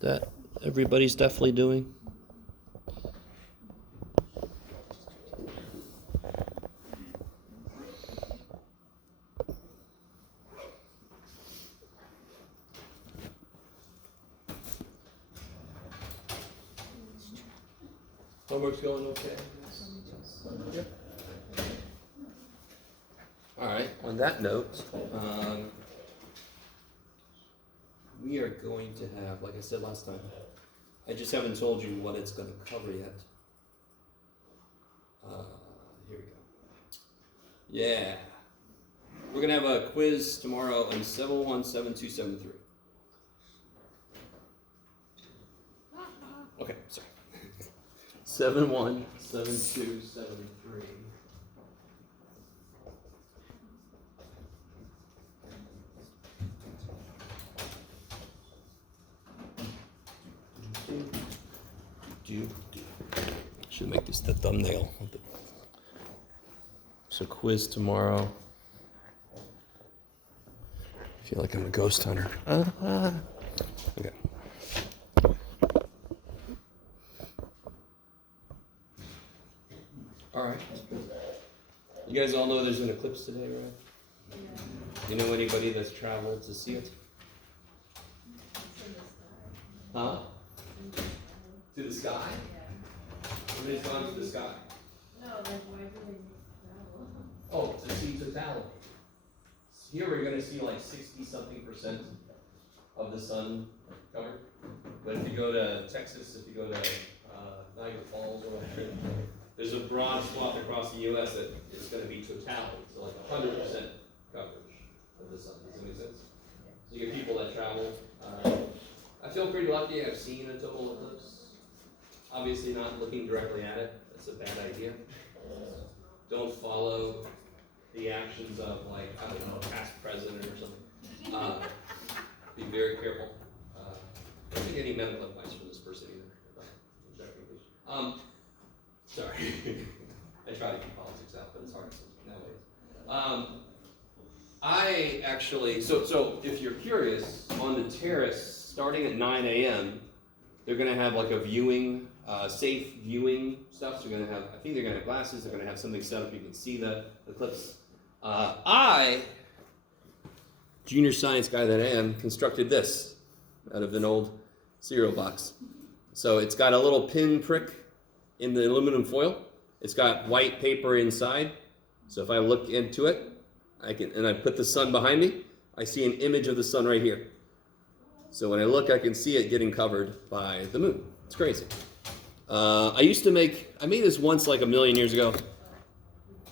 that everybody's definitely doing. Homework's going okay? Yep. All right, on that note, we are going to have, like I said last time, I just haven't told you what it's going to cover yet. Here we go. Yeah. We're going to have a quiz tomorrow on 717-273. Okay, sorry. 717273. Should make this the thumbnail. So quiz tomorrow. I feel like I'm a ghost hunter. Okay. All right. You guys all know there's an eclipse today, right? Yeah. You know anybody that's traveled to see it? Huh? To the sky? Somebody's gone to the sky. No, like why do they travel? Oh, to see totality. Here we're going to see like 60-something% of the sun covered. But if you go to Texas, if you go to Niagara Falls or whatever, there's a broad swath across the U.S. that is going to be totality, so like 100% coverage of the sun. Does that make sense? So you get people that travel. I feel pretty lucky. I've seen a total eclipse. Obviously not looking directly at it. That's a bad idea. Don't follow the actions of, like, I don't know, a past president or something. Be very careful. I don't get any medical advice from this person either. Sorry. I try to keep politics out, but it's hard nowadays. I actually, so if you're curious, on the terrace, starting at 9 a.m., they're going to have like a viewing, safe viewing stuff. So they're going to have, I think they're going to have glasses. They're going to have something set up you can see the eclipse. I, junior science guy that I am, constructed this out of an old cereal box. So it's got a little pin prick in the aluminum foil. It's got white paper inside. So if I look into it, and I put the sun behind me, I see an image of the sun right here. So when I look, I can see it getting covered by the moon. It's crazy. I made this once like a million years ago.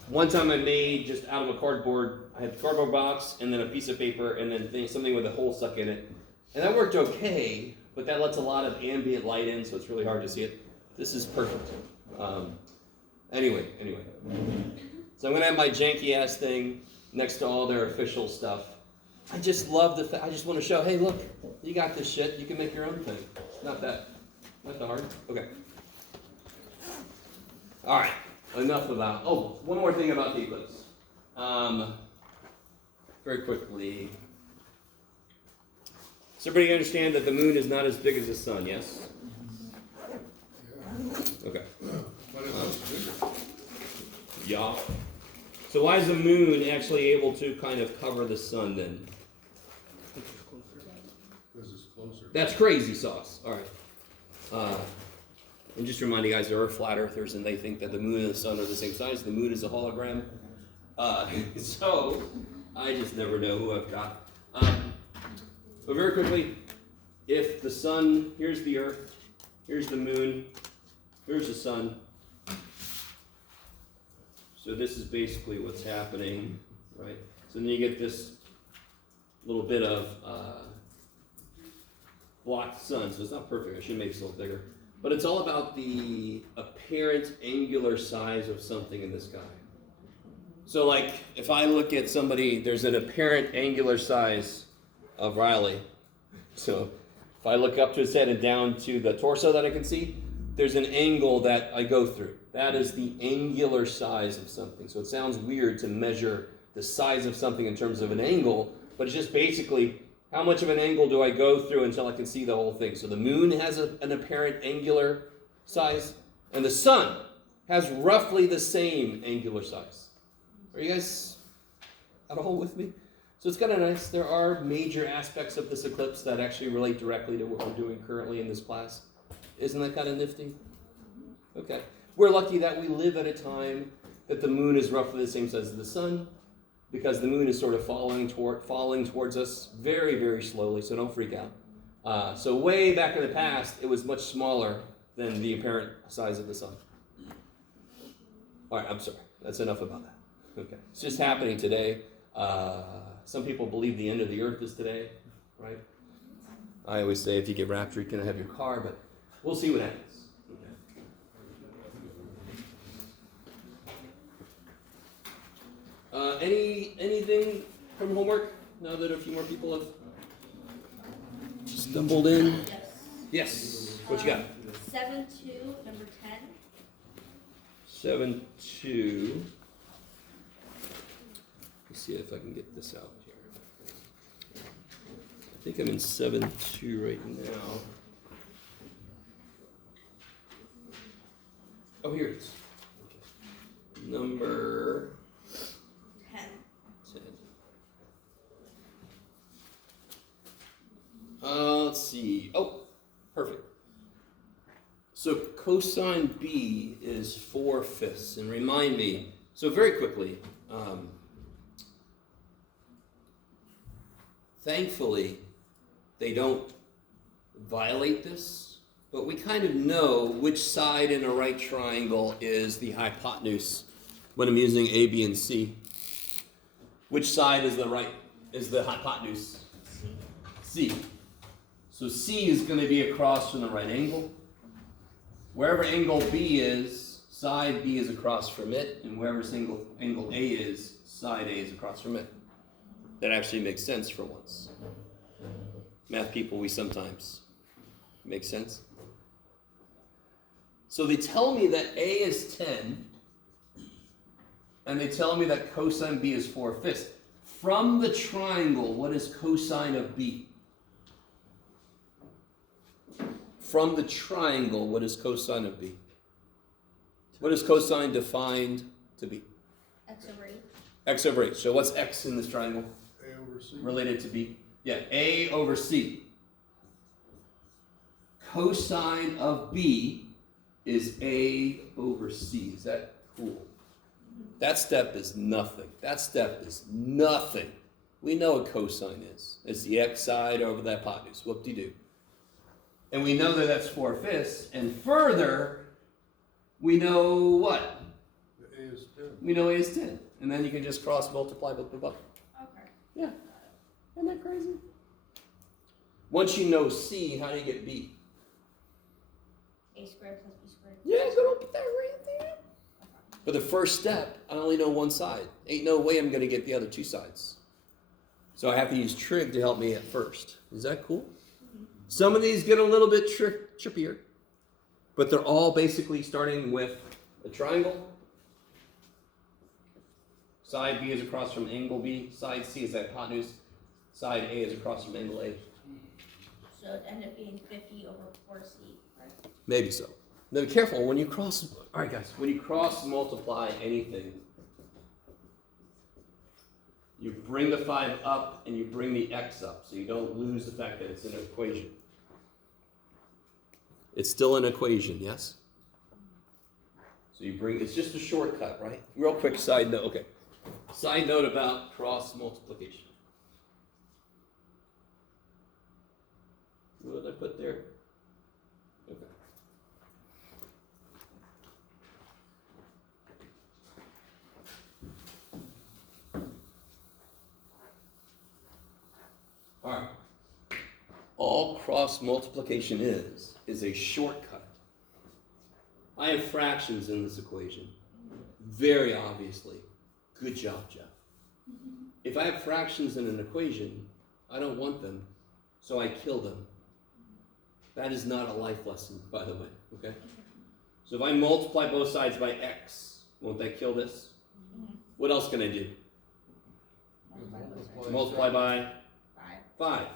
One time I made just out of a cardboard, I had a cardboard box and then a piece of paper and then something with a hole stuck in it. And that worked okay, but that lets a lot of ambient light in, so it's really hard to see it. This is perfect. Anyway. So I'm going to have my janky ass thing next to all their official stuff. I just love I just want to show, hey, look, you got this shit. You can make your own thing. Not that hard. Okay. All right. Enough about, one more thing about the eclipse. Very quickly. Does everybody understand that the moon is not as big as the sun, yes? Okay. Yeah. So why is the moon actually able to kind of cover the sun then? Because it's closer. That's crazy sauce. All right. And just remind you guys, there are flat earthers and they think that the moon and the sun are the same size. The moon is a hologram. So I just never know who I've got. But very quickly, if the sun, here's the earth, here's the moon, here's the sun. So this is basically what's happening, right? So then you get this little bit of blocked sun. So it's not perfect. I should make this a little bigger. But it's all about the apparent angular size of something in the sky. So like, if I look at somebody, there's an apparent angular size of Riley. So if I look up to his head and down to the torso that I can see, there's an angle that I go through. That is the angular size of something. So it sounds weird to measure the size of something in terms of an angle, but it's just basically How much of an angle do I go through until I can see the whole thing? So the moon has an apparent angular size, and the sun has roughly the same angular size. Are you guys at all with me? So it's kind of nice. There are major aspects of this eclipse that actually relate directly to what we're doing currently in this class. Isn't that kind of nifty? Okay. We're lucky that we live at a time that the moon is roughly the same size as the sun, because the moon is sort of falling towards us very, very slowly, so don't freak out. So way back in the past, it was much smaller than the apparent size of the sun. All right, I'm sorry. That's enough about that. Okay. It's just happening today. Some people believe the end of the earth is today, right? I always say if you get raptured, you can have your car, but we'll see what happens. Anything from homework now that a few more people have stumbled in? Yes. Yes. What you got? 7-2, number 10. 7-2. Let's see if I can get this out here. I think I'm in 7-2 right now. Oh, here it is. Number 10. 10. Let's see. Oh, perfect. So cosine B is 4/5. And remind me, so very quickly, thankfully, they don't violate this, but we kind of know which side in a right triangle is the hypotenuse when I'm using A, B, and C. Which side is the hypotenuse? C. So C is going to be across from the right angle. Wherever angle B is, side B is across from it, and wherever angle A is, side A is across from it. That actually makes sense for once. Math people, we sometimes make sense. So they tell me that A is 10, and they tell me that cosine B is 4/5. From the triangle, what is cosine of B? From the triangle, what is cosine of B? What is cosine defined to be? X over 8. X over 8. So what's X in this triangle? A over C. Related to B? Yeah, A over C. Cosine of B is A over C. Is that cool? That step is nothing. That step is nothing. We know what cosine is. It's the X side over the hypotenuse. Whoop-de-doo. And we know that that's 4/5. And further, we know what? The A is 10. We know A is 10. And then you can just cross multiply both above. Okay. Yeah. Isn't that crazy? Once you know C, how do you get B? A squared plus B squared. Yeah, so don't put that right there. For the first step, I only know one side. Ain't no way I'm going to get the other two sides. So I have to use trig to help me at first. Is that cool? Some of these get a little bit trippier, but they're all basically starting with a triangle. Side B is across from angle B. Side C is the hypotenuse. Side A is across from angle A. So it ended up being 50 over 4C, right? Maybe so. Now be careful when you cross. All right, guys. When you cross multiply anything, you bring the 5 up and you bring the x up, so you don't lose the fact that it's an equation. It's still an equation, yes? So you bring, it's just a shortcut, right? Real quick side note, okay. Side note about cross multiplication. What did I put there? Okay. All right. All cross multiplication is a shortcut. I have fractions in this equation. Very obviously. Good job, Jeff. If I have fractions in an equation, I don't want them, so I kill them. That is not a life lesson, by the way, okay? So if I multiply both sides by x, won't that kill this? What else can I do? Multiply by 5.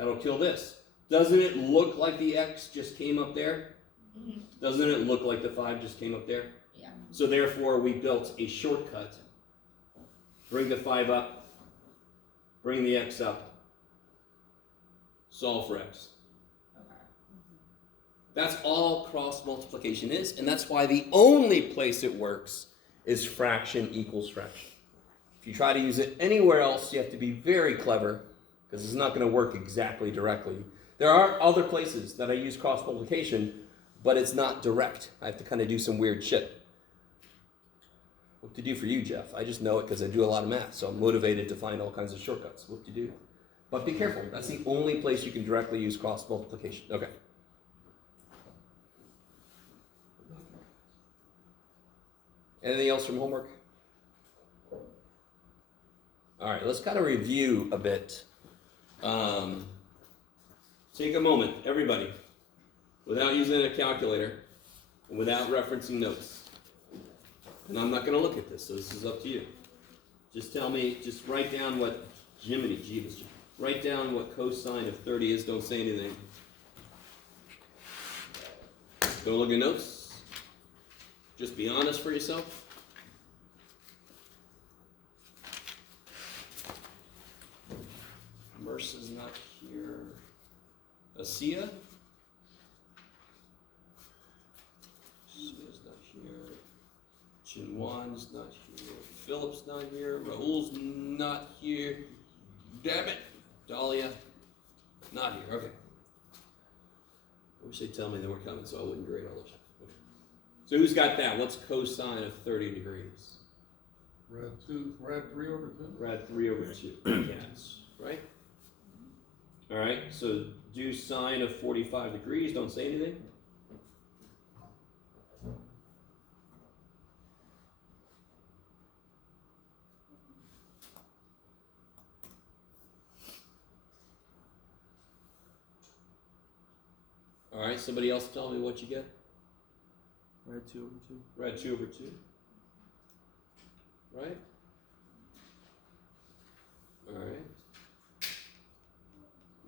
That'll kill this. Doesn't it look like the x just came up there? Mhm. Doesn't it look like the 5 just came up there? Yeah. So therefore, we built a shortcut. Bring the 5 up. Bring the x up. Solve for x. Okay. That's all cross multiplication is, and that's why the only place it works is fraction equals fraction. If you try to use it anywhere else, you have to be very clever, because it's not going to work exactly directly. There are other places that I use cross multiplication, but it's not direct. I have to kind of do some weird shit. What to do for you, Jeff? I just know it because I do a lot of math, so I'm motivated to find all kinds of shortcuts. What to do? But be careful. That's the only place you can directly use cross multiplication. Okay. Anything else from homework? All right, let's kind of review a bit. Take a moment, everybody, without using a calculator and without referencing notes. And I'm not going to look at this, so this is up to you. Just tell me, just write down what, Jiminy Jeebus, write down what cosine of 30 is. Don't say anything. Don't look at notes. Just be honest for yourself. Mercer's not here. Asia? Asia's not here. Chinwan's not here. Philip's not here. Raul's not here. Damn it. Dahlia, not here. Okay. I wish they'd tell me they were coming so I wouldn't grade all the stuff. Okay. So who's got that? What's cosine of 30 degrees? Rad 3 over 2? Rad 3 over 2. Yes, right? All right, so do sine of 45 degrees. Don't say anything. All right, somebody else tell me what you get. Rad 2 over 2. Rad 2 over 2. Right? All right.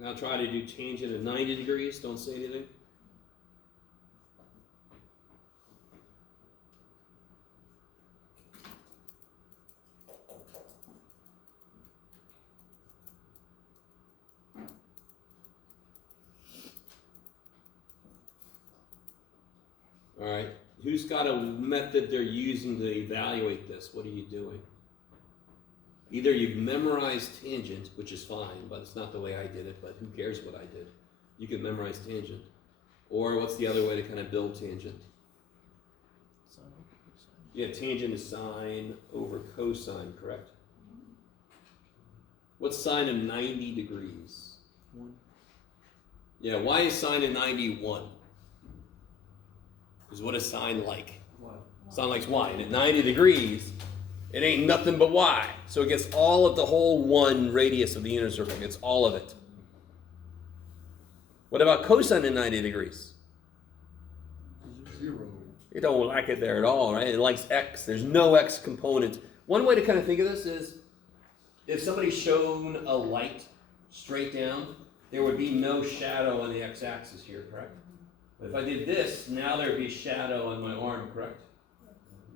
Now try to do tangent of 90 degrees. Don't say anything. All right. Who's got a method they're using to evaluate this? What are you doing? Either you've memorized tangent, which is fine, but it's not the way I did it, but who cares what I did? You can memorize tangent. Or what's the other way to kind of build tangent? Sine over cosine. Yeah, tangent is sine over cosine, correct? What's sine of 90 degrees? 1. Yeah, why is sine of 90 1? Because what is sine like? Sine likes y. And at 90 degrees, it ain't nothing but y. So it gets all of the whole 1 radius of the unit circle. It gets all of it. What about cosine of 90 degrees? 0. You don't like it there at all, right? It likes x. There's no x component. One way to kind of think of this is, if somebody shone a light straight down, there would be no shadow on the x-axis here, correct? But if I did this, now there would be a shadow on my arm, correct?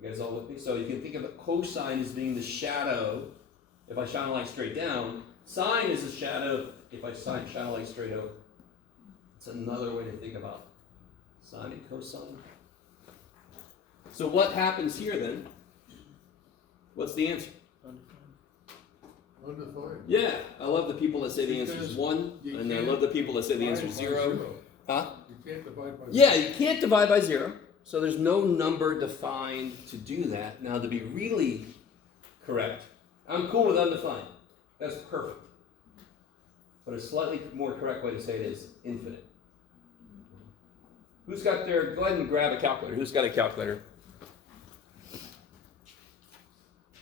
You guys all with me? So you can think of a cosine as being the shadow if I shine a light straight down. Sine is a shadow if I shine a light straight over. It's another way to think about sine and cosine. So what happens here then? What's the answer? Undefined. Undefined. Yeah, I love the people that say the answer is Because 1, you and I can't love the people that say the answer is divide by 0. Huh? You can't divide by 0. Yeah, you can't divide by 0, so there's no number defined to do that. Now, to be really correct, I'm cool with undefined. That's perfect. But a slightly more correct way to say it is infinite. Who's got their, go ahead and grab a calculator. Who's got a calculator?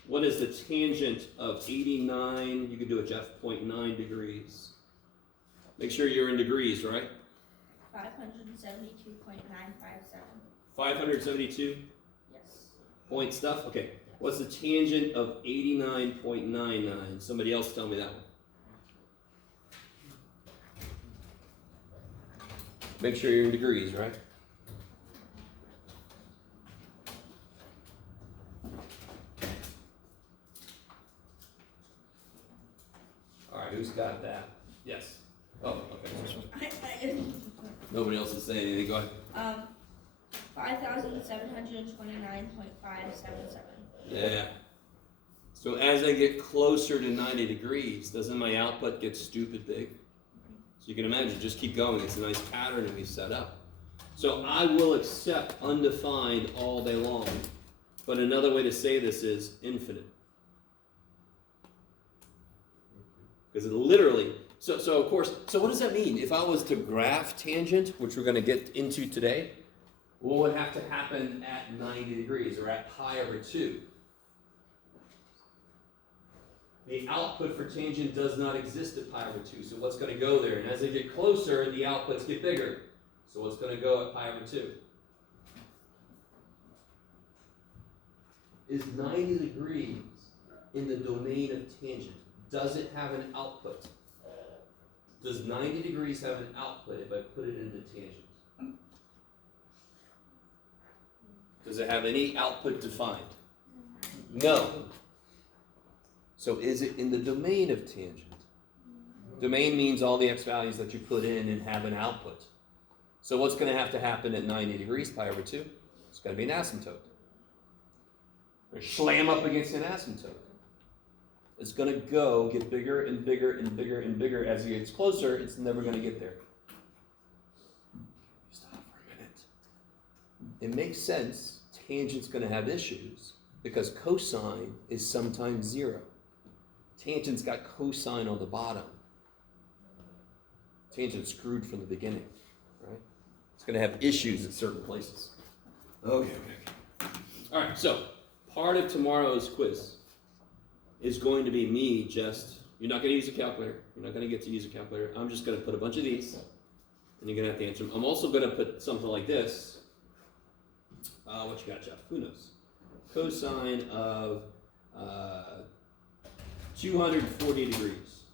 What is the tangent of 89, you can do it, Jeff, 0.9 degrees. Make sure you're in degrees, right? 572.957. 572 Yes. point stuff? Okay. What's the tangent of 89.99? Somebody else tell me that one. Make sure you're in degrees, right? All right, who's got that? Yes. Oh, okay. Nobody else is saying anything. Go ahead. 5,729.577. Yeah. So as I get closer to 90 degrees, doesn't my output get stupid big? So you can imagine, just keep going. It's a nice pattern that we set up. So I will accept undefined all day long. But another way to say this is infinite. Because it literally, so of course, so what does that mean? If I was to graph tangent, which we're going to get into today, what would have to happen at 90 degrees or at pi over 2? The output for tangent does not exist at pi over 2, so what's going to go there? And as they get closer, the outputs get bigger. So what's going to go at pi over 2? Is 90 degrees in the domain of tangent? Does it have an output? Does 90 degrees have an output if I put it into tangent? Does it have any output defined? No. So is it in the domain of tangent? Domain means all the x values that you put in and have an output. So what's going to have to happen at 90 degrees, pi over 2? It's going to be an asymptote. Or slam up against an asymptote. It's going to get bigger and bigger and bigger and bigger. As it gets closer, it's never going to get there. Stop for a minute. It makes sense. Tangent's going to have issues because cosine is sometimes 0. Tangent's got cosine on the bottom. Tangent's screwed from the beginning, right? It's going to have issues at certain places. Okay. All right, so part of tomorrow's quiz is going to be me you're not going to use a calculator. You're not going to get to use a calculator. I'm just going to put a bunch of these, and you're going to have to answer them. I'm also going to put something like this. What you got, Jeff? Who knows? Cosine of 240 degrees.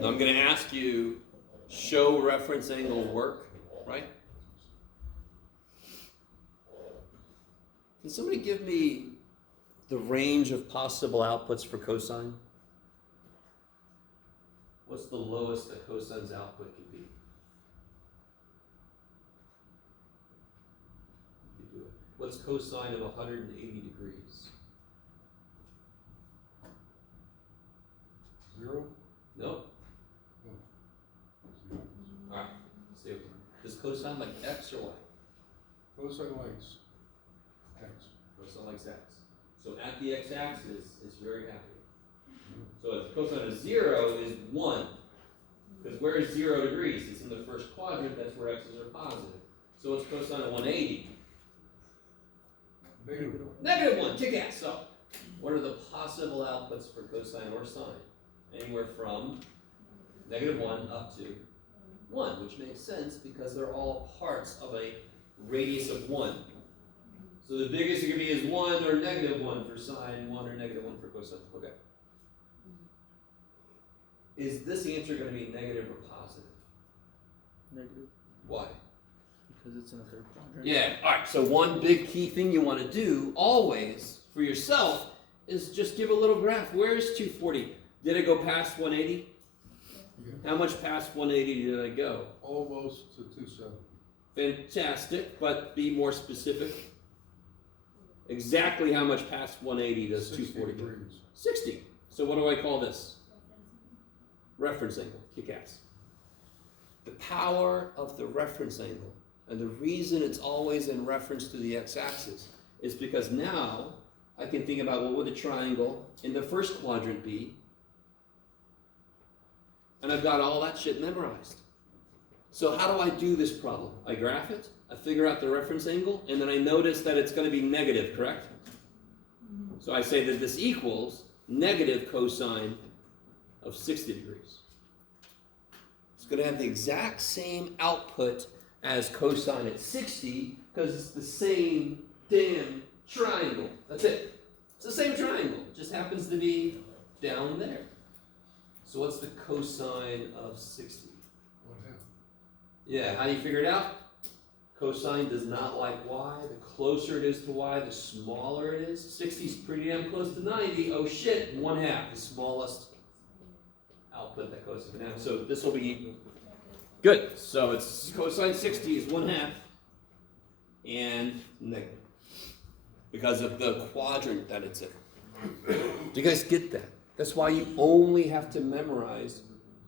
Now I'm going to ask you, show reference angle work, right? Can somebody give me the range of possible outputs for cosine? What's the lowest that cosine's output can be? You do it. What's cosine of 180 degrees? 0? Nope. All right. Stay with me. Does cosine like x or y? Cosine likes x. Cosine likes x. So at the x-axis, it's very happy. So if cosine of 0 is 1, because where is 0 degrees? It's in the first quadrant, that's where x's are positive. So what's cosine of 180? Negative 1, kick ass. So what are the possible outputs for cosine or sine? Anywhere from negative 1 up to 1, which makes sense because they're all parts of a radius of 1. So the biggest it can be is 1 or negative 1 for sine, 1 or negative 1 for cosine. Okay. Is this answer going to be negative or positive? Negative. Why? Because it's in the third quadrant. Yeah, all right. So one big key thing you want to do always for yourself is just give a little graph. Where's 240? Did I go past 180? Yeah. How much past 180 did I go? Almost to 270. Fantastic, but be more specific. Exactly how much past 180 does 240 go? 60. So what do I call this? Reference angle. Kick ass. The power of the reference angle, and the reason it's always in reference to the x-axis, is because now I can think about what would a triangle in the first quadrant be, and I've got all that shit memorized. So how do I do this problem? I graph it, I figure out the reference angle, and then I notice that it's going to be negative, correct? So I say that this equals negative cosine of 60 degrees. It's going to have the exact same output as cosine at 60 because it's the same damn triangle. That's it. It's the same triangle. It just happens to be down there. So what's the cosine of 60? 1/2. Yeah, how do you figure it out? Cosine does not like y. The closer it is to y, the smaller it is. 60 is pretty damn close to 90. Oh shit, 1/2, the smallest output that cosine can have. So this will be good. So it's cosine 60 is 1/2 and negative because of the quadrant that it's in. Do you guys get that? That's why you only have to memorize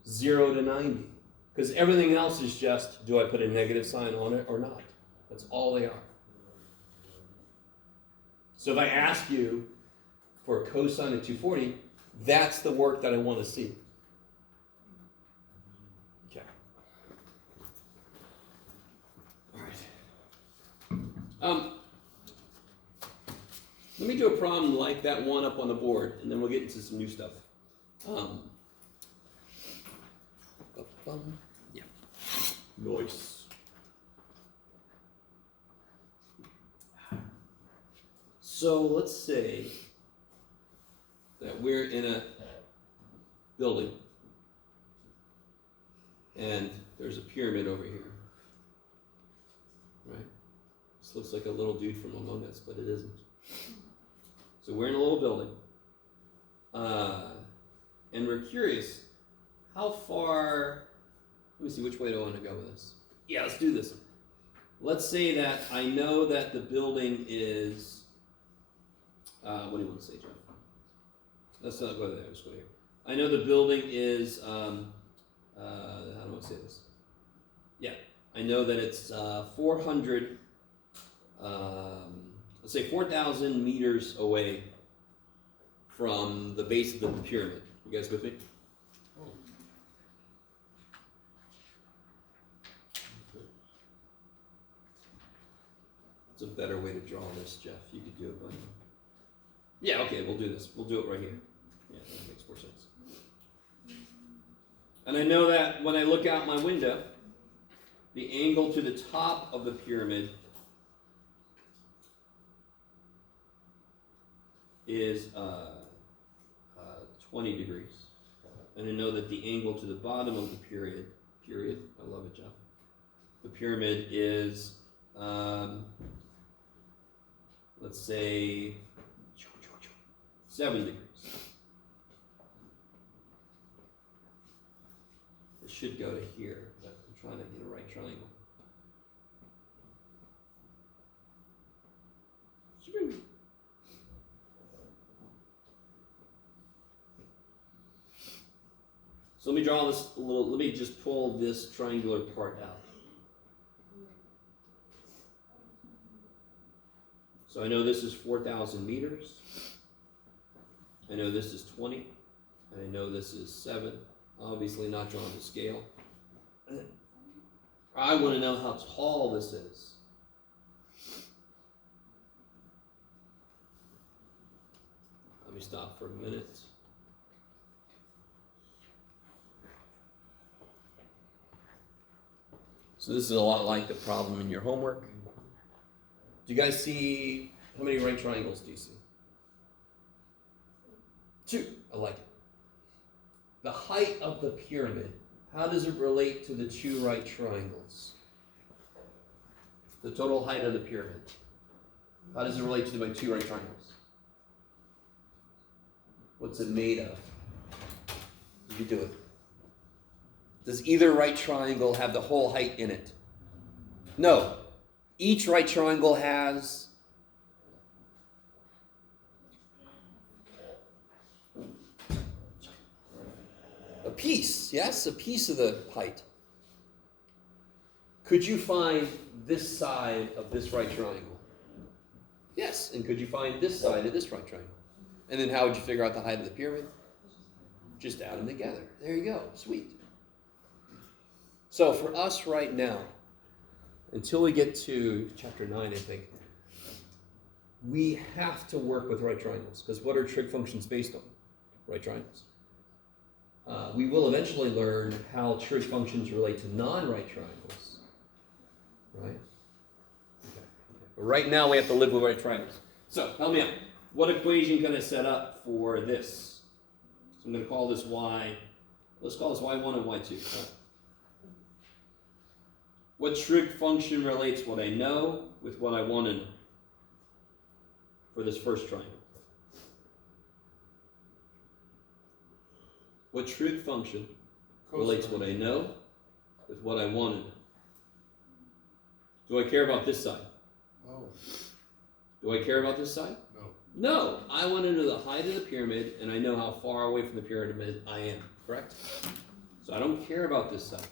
0 to 90. Because everything else is just, do I put a negative sign on it or not? That's all they are. So if I ask you for a cosine of 240, that's the work that I want to see. Okay. All right. Let me do a problem like that one up on the board, and then we'll get into some new stuff. Yeah. Nice. So let's say that we're in a building, and there's a pyramid over here. Right? This looks like a little dude from Among Us, but it isn't. So we're in a little building, and we're curious, how far, let me see, which way do I want to go with this? Yeah, let's do this. Let's say that I know that the building is, what do you want to say, Jeff? Let's not go there, let's go here. I know the building is, how do I say this? Yeah, I know that it's 400, let's say 4,000 meters away from the base of the pyramid. You guys with me? Oh. It's a better way to draw this, Jeff. You could do it by now. Yeah, okay, we'll do this. We'll do it right here. Yeah, that makes more sense. And I know that when I look out my window, the angle to the top of the pyramid is 20 degrees. And I know that the angle to the bottom of the period, I love it, Jeff. The pyramid is, let's say, 7 degrees. It should go to here, but I'm trying to get a right triangle. So let me draw this a little, let me just pull this triangular part out. So I know this is 4,000 meters. I know this is 20. And I know this is 7. Obviously not drawn to scale. I want to know how tall this is. Let me stop for a minute. So this is a lot like the problem in your homework. Do you guys see, how many right triangles do you see? 2. I like it. The height of the pyramid, how does it relate to the 2 right triangles? The total height of the pyramid. How does it relate to my 2 right triangles? What's it made of? You do it. Does either right triangle have the whole height in it? No. Each right triangle has a piece, yes? A piece of the height. Could you find this side of this right triangle? Yes. And could you find this side of this right triangle? And then how would you figure out the height of the pyramid? Just add them together. There you go. Sweet. So for us right now, until we get to chapter 9, I think, we have to work with right triangles, because what are trig functions based on? Right triangles. We will eventually learn how trig functions relate to non-right triangles, right? Okay. But right now we have to live with right triangles. So help me out. What equation can I set up for this? I'm going to call this y. Let's call this y1 and y2. Right. What trig function relates what I know with what I want to know for this first triangle? What trig function relates what I know with what I want to know? Do I care about this side? Oh, Do I care about this side? no. No, I want to know the height of the pyramid, and I know how far away from the pyramid I am, correct? So I don't care about this side.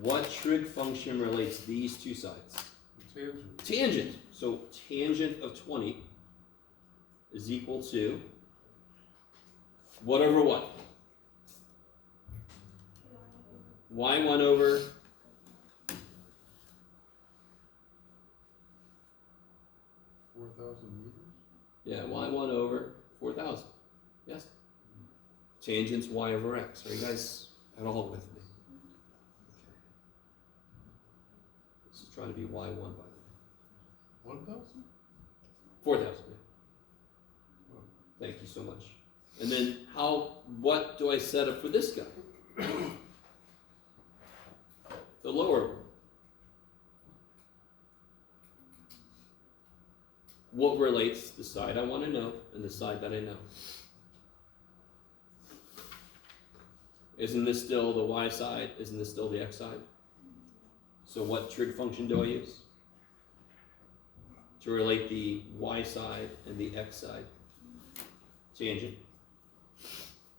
What trig function relates these two sides? Tangent. Tangent. So tangent of 20 is equal to what over what? y1 over 4,000 meters? yeah, y1 over 4,000. Yes. Tangent's y over x. Are you guys at all with me? This is trying to be y1 by the way. 1,000? 4,000. Yeah. Thank you so much. And then what do I set up for this guy? The lower one. What relates the side I want to know and the side that I know? Isn't this still the y side? Isn't this still the x side? So what trig function do I use to relate the y side and the x side? Tangent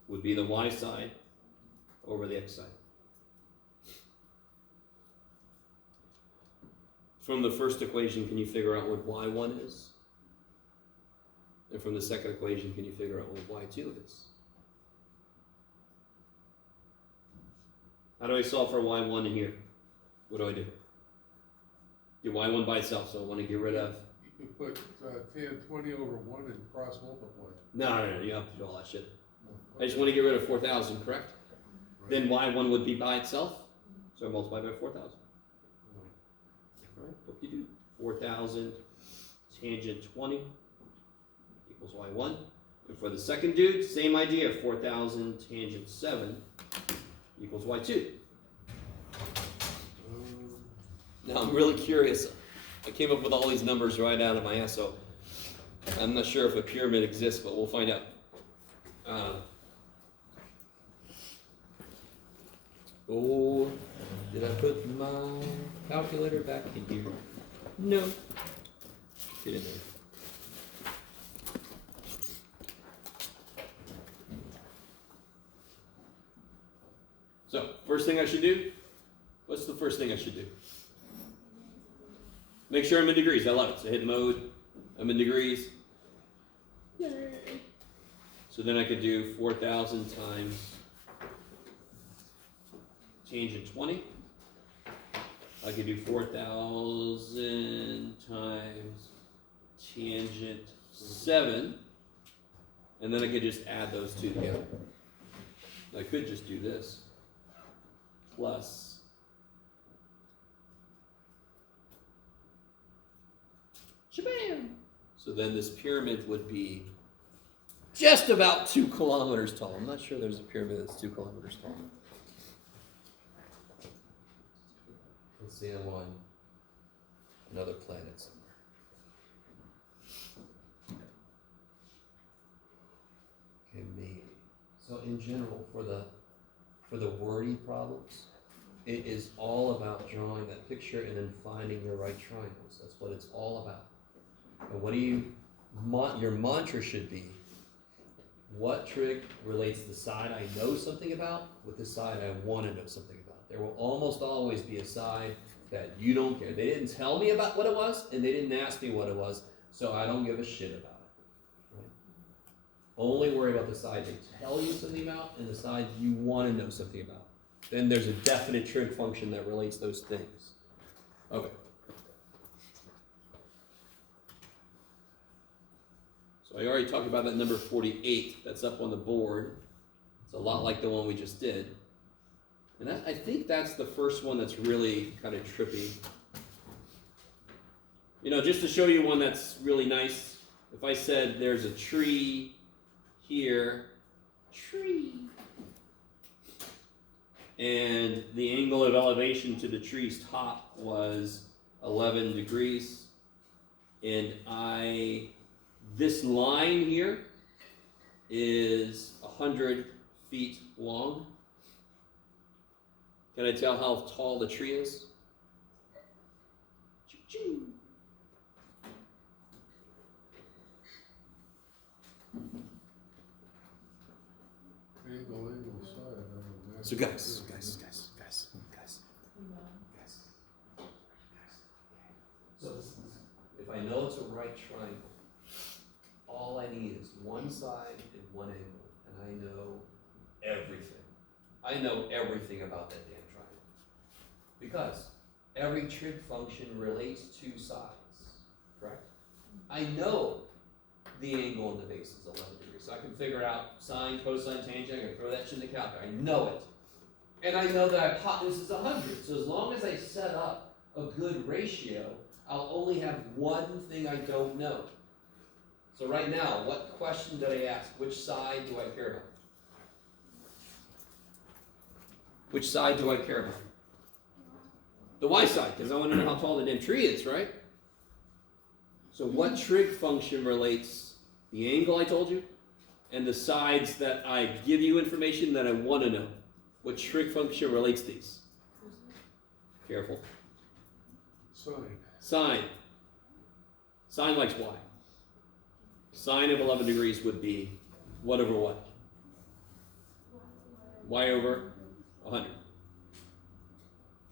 would be the y side over the x side. From the first equation, can you figure out what y1 is? And from the second equation, can you figure out what y2 is? How do I solve for y1 in here? What do? Do y1 by itself, so I want to get rid of... You can put tan 20 over 1 and cross multiply. No, you don't have to do all that shit. I just want to get rid of 4,000, correct? Right. Then y1 would be by itself, so I multiply by 4,000. Right, what do you do? 4,000 tangent 20 equals y1. And for the second dude, same idea, 4,000 tangent 7 equals y2. Now I'm really curious. I came up with all these numbers right out of my ass, so I'm not sure if a pyramid exists, but we'll find out. Did I put my calculator back in here? No. Get in there. So, first thing I should do? What's the first thing I should do? Make sure I'm in degrees. I love it. So hit mode. I'm in degrees. Yay. So then I could do 4,000 times tangent 20. I could do 4,000 times tangent 7. And then I could just add those two together. I could just do this. Plus shabam! So then this pyramid would be just about 2 kilometers tall. I'm not sure there's a pyramid that's 2 kilometers tall. Let's see, I'm on another planet somewhere. Okay, maybe. So in general, for the wordy problems, it is all about drawing that picture and then finding your right triangles. That's what it's all about. And what do your mantra should be, what trig relates the side I know something about with the side I want to know something about? There will almost always be a side that you don't care. They didn't tell me about what it was, and they didn't ask me what it was, so I don't give a shit about it. Right? Only worry about the side they tell you something about and the side you want to know something about. Then there's a definite trig function that relates those things. Okay. So I already talked about that number 48. That's up on the board. It's a lot like the one we just did. And I think that's the first one that's really kind of trippy. You know, just to show you one that's really nice, if I said there's a tree here tree. And the angle of elevation to the tree's top was 11 degrees. And this line here is 100 feet long. Can I tell how tall the tree is? Choo-choo. Angle side, I don't know. So guys. So if I know it's a right triangle, all I need is one side and one angle, and I know everything. I know everything about that damn triangle. Because every trig function relates two sides, correct? I know the angle on the base is 11 degrees, so I can figure out sine, cosine, tangent. I can throw that shit in the calculator. I know it. And I know that hypotenuse is 100, so as long as I set up a good ratio, I'll only have one thing I don't know. So right now, what question did I ask? Which side do I care about? Which side do I care about? The y side, because I want to know how tall the damn tree is, right? So what trig function relates the angle I told you and the sides that I give you information that I want to know? What trig function relates these? Careful. Sine. Sine. Sine likes y. Sine of 11 degrees would be what over what? Y over 100.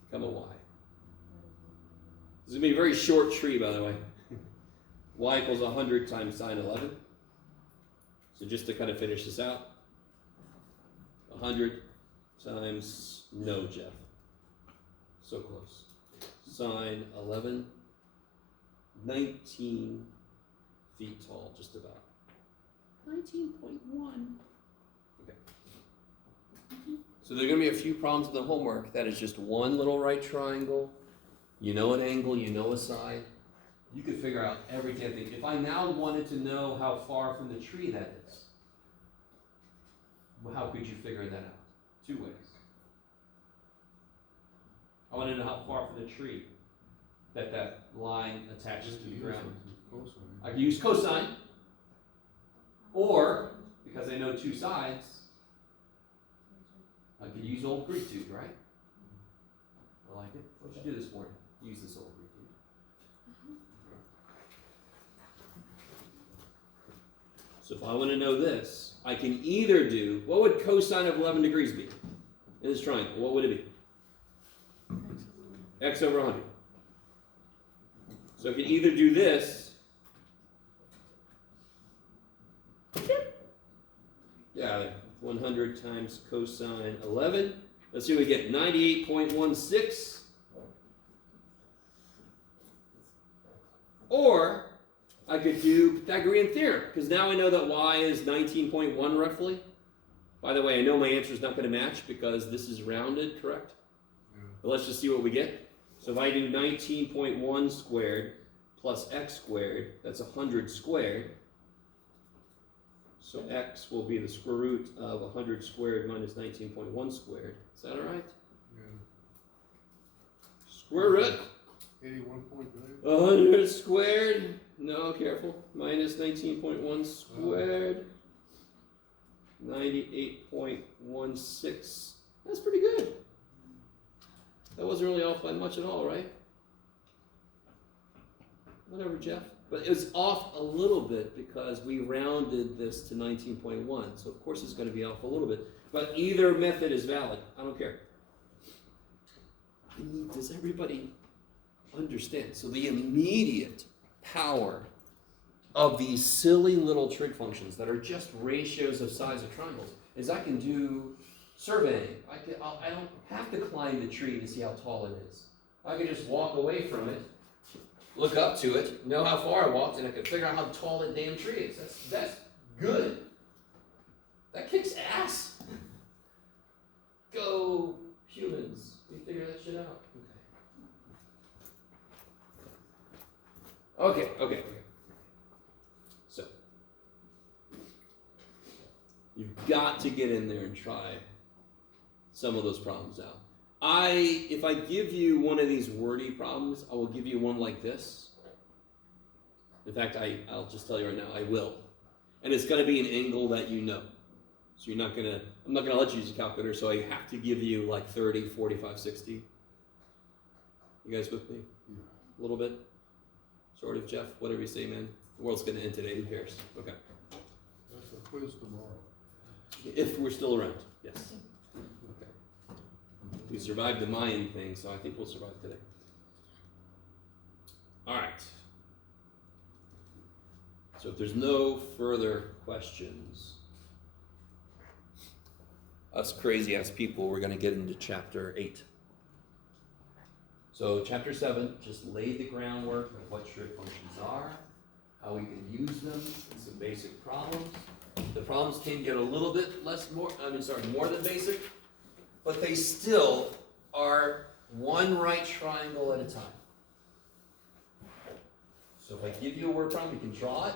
Become a y. This is going to be a very short tree, by the way. Y equals 100 times sine 11. So just to kind of finish this out, 100 times, no, Jeff. So close. Sine 11, 19 feet tall, just about. 19.1. Okay. So there are going to be a few problems in the homework. That is just one little right triangle. You know an angle, you know a side. You could figure out everything. If I now wanted to know how far from the tree that is, well, how could you figure that out? Two ways. I want to know how far from the tree that line attaches to the ground. I can use cosine, or, because I know two sides, I could use old Greek dude, right? I like it. What'd you do this morning? Use this old Greek dude. So if I want to know this, I can either do, what would cosine of 11 degrees be in this triangle? What would it be? X over 100. So I can either do this. Yeah, 100 times cosine 11. Let's see what we get. 98.16. Or I could do Pythagorean theorem, because now I know that y is 19.1 roughly. By the way, I know my answer is not going to match because this is rounded, correct? Yeah. But let's just see what we get. So if I do 19.1 squared plus x squared, that's 100 squared. So x will be the square root of 100 squared minus 19.1 squared. Is that all right? Yeah. Square root 81.9. 100 squared. No, careful. Minus 19.1 squared. 98.16. That's pretty good. That wasn't really off by much at all, right? Whatever, Jeff. But it was off a little bit because we rounded this to 19.1. So of course it's going to be off a little bit. But either method is valid. I don't care. Does everybody understand? So the immediate power of these silly little trig functions that are just ratios of sides of triangles is I can do surveying. I don't have to climb the tree to see how tall it is. I can just walk away from it, look up to it, know how far I walked, and I can figure out how tall that damn tree is. That's good. That kicks ass. Go humans. We figure that shit out. Okay. So, You've got to get in there and try some of those problems out. If I give you one of these wordy problems, I will give you one like this. In fact, I'll just tell you right now, I will. And it's going to be an angle that you know. So I'm not going to let you use a calculator, so I have to give you like 30, 45, 60. You guys with me? A little bit? Sort of, Jeff? Whatever you say, man. The world's going to end today. Who cares? Okay. That's a quiz tomorrow. If we're still around, yes. Okay. We survived the Mayan thing, so I think we'll survive today. All right. So if there's no further questions, us crazy ass people, we're going to get into chapter 8. So chapter 7 just laid the groundwork of what trig functions are, how we can use them in some basic problems. The problems can get a little bit more than basic, but they still are one right triangle at a time. So if I give you a word problem, you can draw it.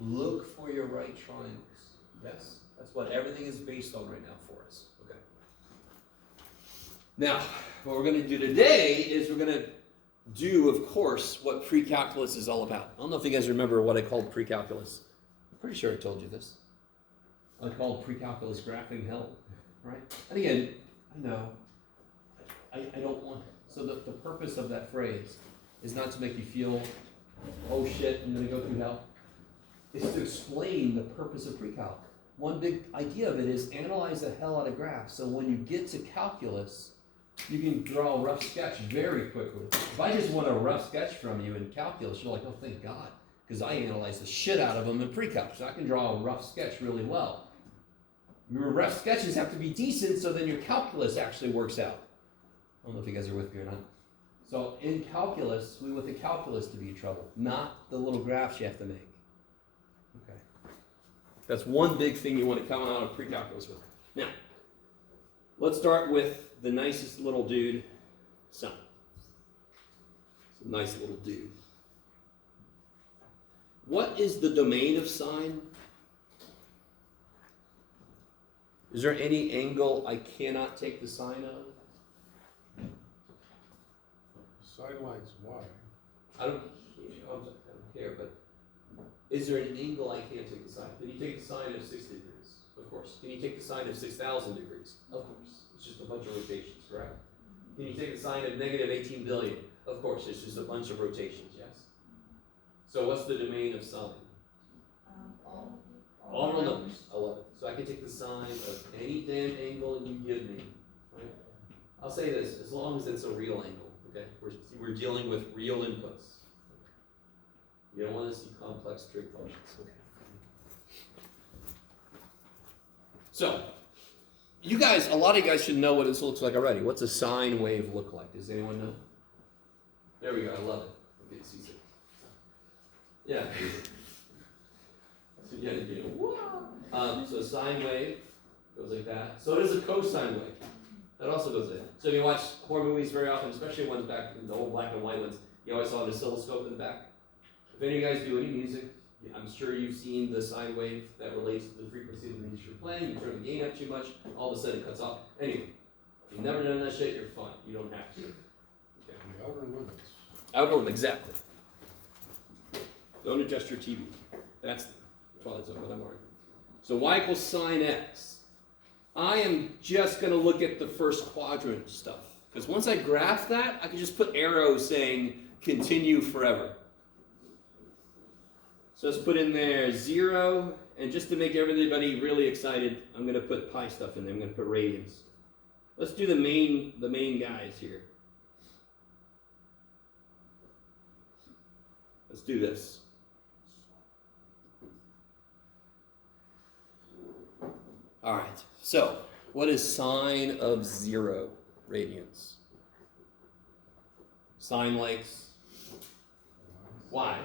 Look for your right triangles. Yes? That's what everything is based on right now for us. Okay. Now, what we're going to do today is we're going to do, of course, what pre-calculus is all about. I don't know if you guys remember what I called pre-calculus. I'm pretty sure I told you this. I called pre-calculus graphing hell, right? And again, I know, I don't want it. So the purpose of that phrase is not to make you feel, oh shit, I'm going to go through hell. It's to explain the purpose of pre-calc. One big idea of it is analyze the hell out of graphs. So when you get to calculus, you can draw a rough sketch very quickly. If I just want a rough sketch from you in calculus, you're like, oh, thank God, because I analyze the shit out of them in pre-calc. So I can draw a rough sketch really well. Your rough sketches have to be decent, so then your calculus actually works out. I don't know if you guys are with me or not. So in calculus, we want the calculus to be trouble, not the little graphs you have to make. Okay. That's one big thing you want to come out of pre-calculus with. Now, let's start with the nicest little dude, sine. It's a nice little dude. What is the domain of sine? Is there any angle I cannot take the sine of? Sine line's y. I don't care, but is there an angle I can't take the sine? Can you take the sine of 6 degrees? Of course. Can you take the sine of 6,000 degrees? Of course. It's just a bunch of rotations, correct? Can you take the sine of negative 18 billion? Of course. It's just a bunch of rotations, yes? So what's the domain of sine? All real numbers. I love it. So I can take the sine of any damn angle you give me. Right? I'll say this, as long as it's a real angle, okay? We're dealing with real inputs. You don't want to see complex trig functions. Okay. So, you guys, a lot of you guys should know what this looks like already. What's a sine wave look like? Does anyone know? There we go. I love it. Okay, see it. Yeah. So you had to do. So a sine wave goes like that. So does a cosine wave. That also goes in. So if you watch horror movies very often, especially ones back in the old black and white ones, you always saw an oscilloscope in the back. If any of you guys do any music, I'm sure you've seen the sine wave that relates to the frequency of the music you're playing. You turn the gain up too much, all of a sudden it cuts off. Anyway, if you've never done that shit, you're fine. You don't have to. Okay. The outer limits. Outer limit, exactly. Don't adjust your TV. That's the Twilight Zone, but I'm already. So y equals sine x. I am just going to look at the first quadrant stuff. Because once I graph that, I can just put arrows saying continue forever. So let's put in there 0, and just to make everybody really excited, I'm going to put pi stuff in there. I'm going to put radians. Let's do the main guys here. Let's do this. All right, so what is sine of 0 radians? Sine likes y.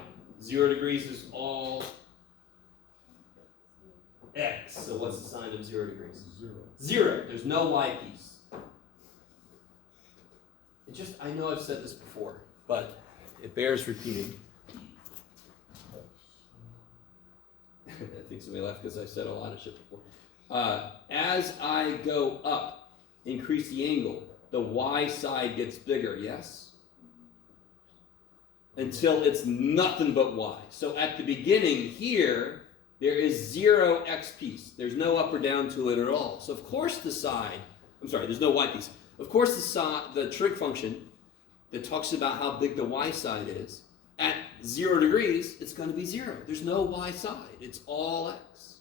0 degrees is all x. So what's the sine of 0 degrees? 0. 0. There's no y piece. It just, I know I've said this before, but it bears repeating. I think somebody laughed because I said a lot of shit before. As I go up, increase the angle, the y side gets bigger, yes? Until it's nothing but y. So at the beginning here, there is 0 x piece. There's no up or down to it at all. So of course there's no y piece. Of course the trig function that talks about how big the y side is, at 0 degrees, it's going to be 0. There's no y side. It's all x.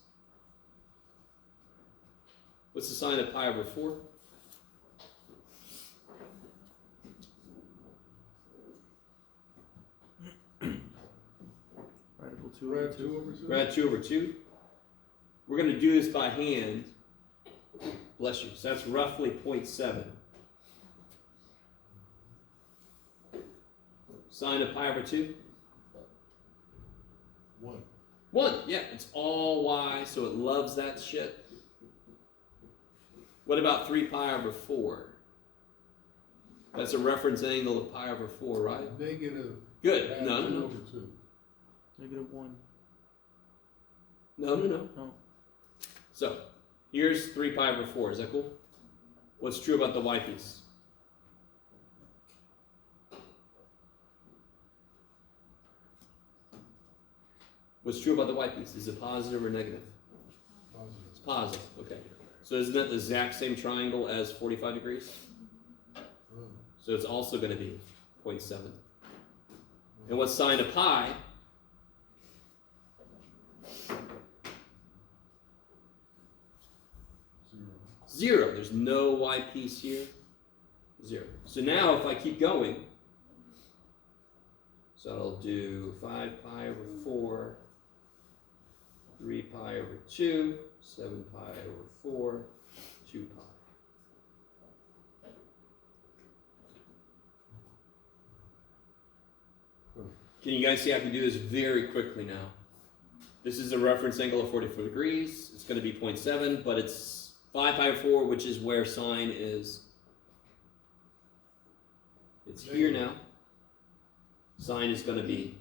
What's the sine of pi over 4? Radical 2 Rad over 2 2. over 2? Rad 2 over 2. We're going to do this by hand. Bless you. So that's roughly 0.7. Sine of pi over 2? 1. 1. Yeah, it's all y, so it loves that shit. What about 3 pi over 4? That's a reference angle of pi over 4, right? Negative. Good. Rad No, 2 no, no. over 2. -1. No, no, no. No. So, here's 3 pi over 4. Is that cool? What's true about the y piece? What's true about the y piece? Is it positive or negative? Positive. It's positive. Okay. So isn't that the exact same triangle as 45 degrees? Oh. So it's also going to be 0.7. And what's sine of pi? Zero. There's no y piece here. 0. So now if I keep going, so I'll do 5 pi over 4, 3 pi over 2, 7 pi over 4, 2 pi. Can you guys see I can do this very quickly now? This is a reference angle of 44 degrees. It's going to be 0.7, but it's 5 pi over 4, which is where sine is. It's here now. Sine is going to be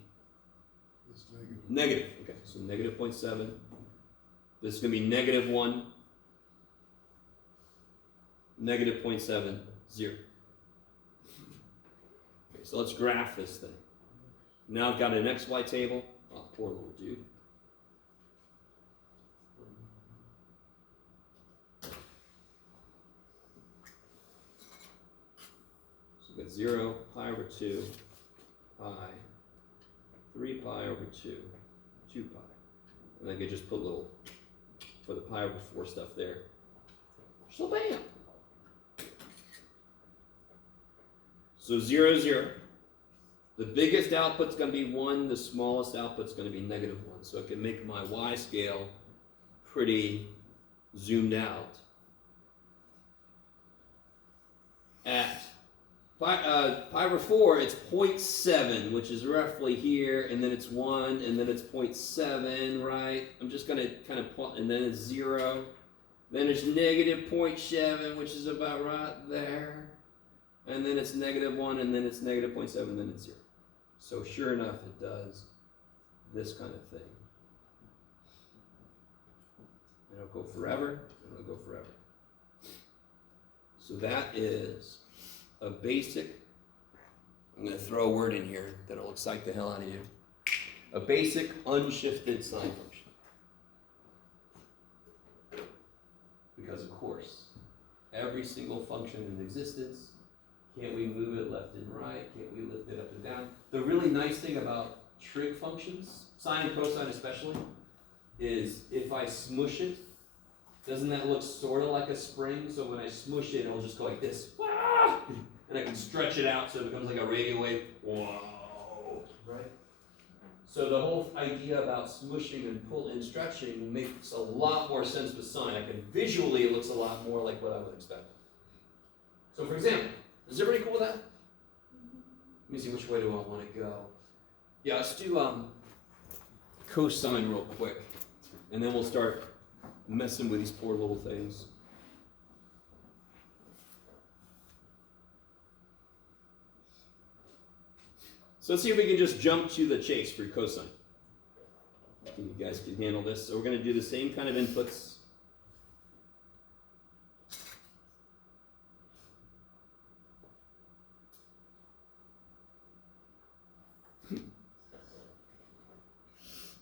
It's negative. negative. Okay, so negative 0.7. This is going to be -1, negative 0.7, 0. Okay, so let's graph this thing. Now I've got an XY table. Oh, poor little dude. So we've got 0, pi over 2, pi, 3 pi over 2, 2 pi. And I could just put the pi over 4 stuff there. So bam! So 0, 0. The biggest output's going to be 1, the smallest output's going to be -1. So I can make my y scale pretty zoomed out. At pi over 4, it's 0.7, which is roughly here, and then it's 1, and then it's 0.7, right? I'm just going to kind of point, and then it's 0. Then it's -0.7, which is about right there. And then it's -1, and then it's -0.7, and then it's 0. So sure enough, it does this kind of thing. It'll go forever, it'll go forever. So that is a basic, I'm going to throw a word in here that'll excite the hell out of you. A basic unshifted sine function. Because of course, every single function in existence, can't we move it left and right? Can't we lift it up and down? The really nice thing about trig functions, sine and cosine especially, is if I smush it, doesn't that look sort of like a spring? So when I smush it, it'll just go like this. And I can stretch it out so it becomes like a radio wave. Whoa! Right? So the whole idea about smushing and pulling and stretching makes a lot more sense with sine. Visually it looks a lot more like what I would expect. So for example, is everybody cool with that? Let me see, which way do I want to go? Yeah, let's do cosine real quick. And then we'll start messing with these poor little things. So let's see if we can just jump to the chase for cosine. You guys can handle this. So we're going to do the same kind of inputs.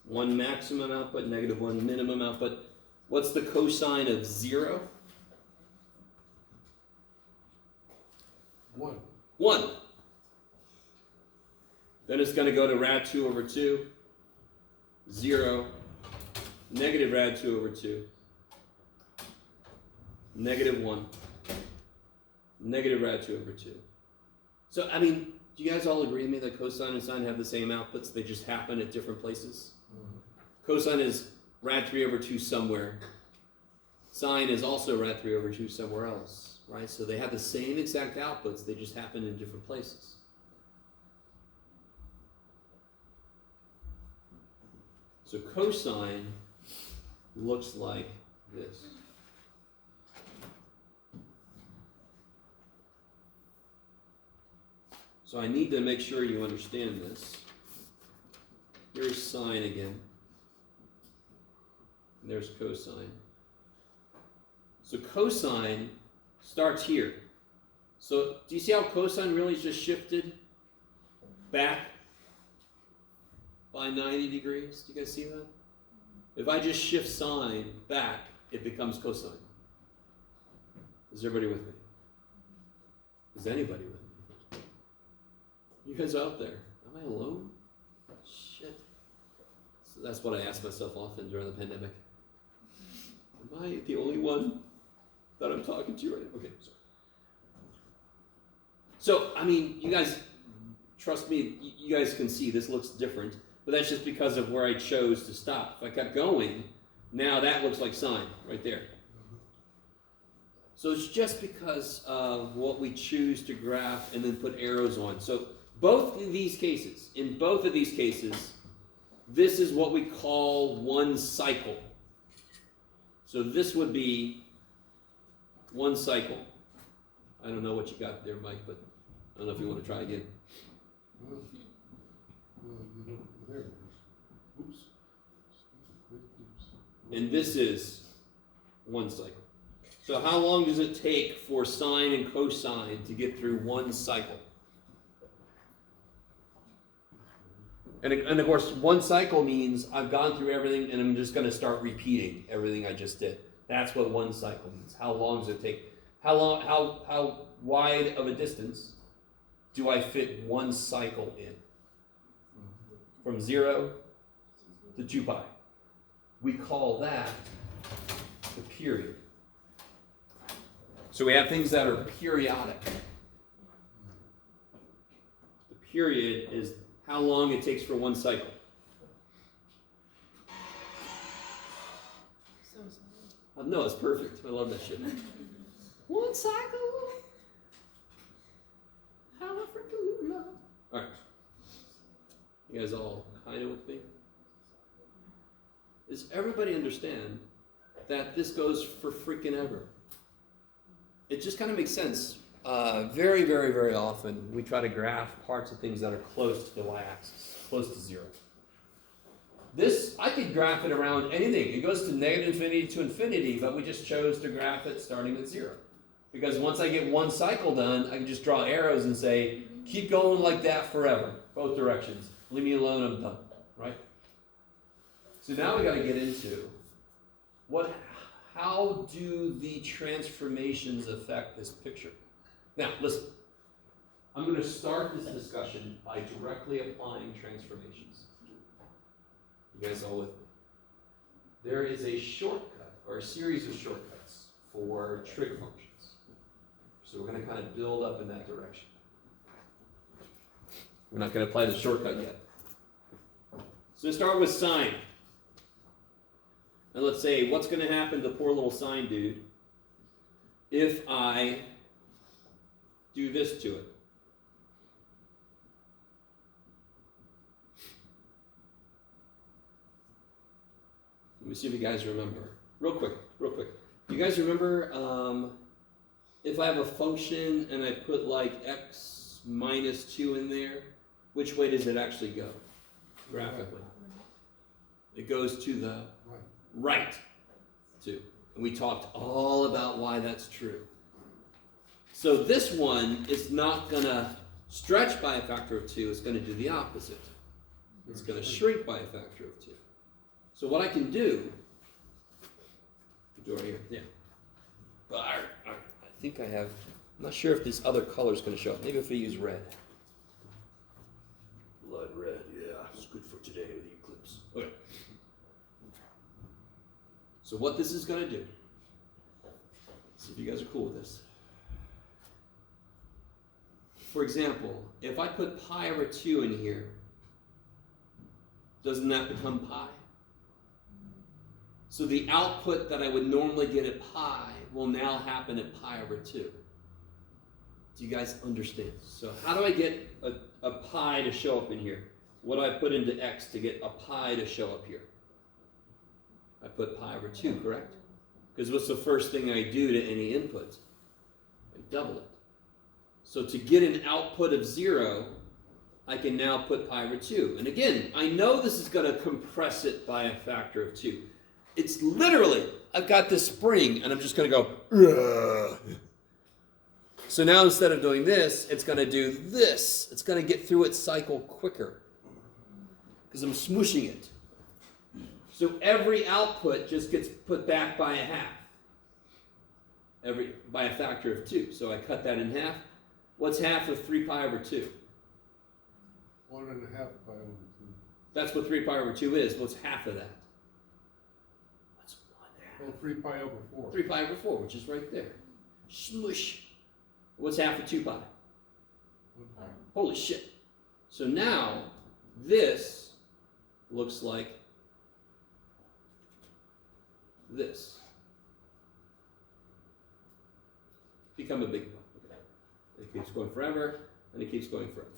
1 maximum output, negative 1 minimum output. What's the cosine of 0? 1. 1. Then it's going to go to rad 2 over 2, 0, negative rad 2 over 2, negative 1, negative rad 2 over 2. So, I mean, do you guys all agree with me that cosine and sine have the same outputs? They just happen at different places? Cosine is rad 3 over 2 somewhere. Sine is also rad 3 over 2 somewhere else, right? So they have the same exact outputs, they just happen in different places. So cosine looks like this. So I need to make sure you understand this. Here's sine again. And there's cosine. So cosine starts here. So do you see how cosine really just shifted back by 90 degrees? Do you guys see that? If I just shift sine back, it becomes cosine. Is everybody with me? Is anybody with me? You guys out there? Am I alone? Shit. So that's what I ask myself often during the pandemic. Am I the only one that I'm talking to right now? Okay, sorry. So, I mean, you guys, trust me, you guys can see this looks different, but that's just because of where I chose to stop. If I kept going, now that looks like sine right there. So it's just because of what we choose to graph and then put arrows on. So both of these cases, in both of these cases, this is what we call one cycle. So this would be one cycle. I don't know what you got there, Mike, but I don't know if you want to try again. Well, there it is. Oops. And this is one cycle. So how long does it take for sine and cosine to get through one cycle? And of course, one cycle means I've gone through everything and I'm just going to start repeating everything I just did. That's what one cycle means. How long does it take? How wide of a distance do I fit one cycle in? From 0 to 2 pi. We call that the period. So we have things that are periodic. The period is how long it takes for one cycle. No, it's perfect. I love that shit. One cycle. How I freaking love. All right. You guys all kind of with me? Does everybody understand that this goes for freaking ever? It just kind of makes sense. Very, very, very often we try to graph parts of things that are close to the y-axis, close to 0. This, I could graph it around anything. It goes to negative infinity to infinity, but we just chose to graph it starting at 0. Because once I get one cycle done, I can just draw arrows and say, keep going like that forever, both directions. Leave me alone, I'm done, right? So now we got to get into how do the transformations affect this picture? Now, listen. I'm going to start this discussion by directly applying transformations. You guys all with me? There is a shortcut, or a series of shortcuts for trig functions. So we're going to kind of build up in that direction. We're not going to apply the shortcut yet. So start with sine. And let's say, what's going to happen to poor little sine dude if I do this to it? Let me see if you guys remember. Real quick. You guys remember if I have a function and I put like x minus 2 in there, which way does it actually go graphically? It goes to the right. And we talked all about why that's true. So this one is not going to stretch by a factor of 2. It's going to do the opposite. It's going to shrink by a factor of 2. So what I can do right here, yeah. But I think I have, I'm not sure if this other color is going to show up. Maybe if we use red. Blood red, yeah, it's good for today with the eclipse. Okay. So what this is going to do, see if you guys are cool with this. For example, if I put pi over 2 in here, doesn't that become pi? So the output that I would normally get at pi will now happen at pi over 2. Do you guys understand? So how do I get a pi to show up in here? What do I put into x to get a pi to show up here? I put pi over 2, correct? Because what's the first thing I do to any input? I double it. So to get an output of 0, I can now put pi over 2. And again, I know this is going to compress it by a factor of 2. It's literally, I've got this spring, and I'm just going to go, ugh. So now instead of doing this, it's going to do this. It's going to get through its cycle quicker because I'm smushing it. So every output just gets put back by a half, by a factor of 2. So I cut that in half. What's half of 3 pi over 2? 1.5 pi over 2. That's what 3 pi over 2 is. What's half of that? What's 1/2? Well, 3 pi over 4. 3 pi over 4, which is right there. Smush. What's half of 2 pi? 1 pi. Holy shit. So now, this looks like this. Become a big one. Okay. It keeps going forever, and it keeps going forever.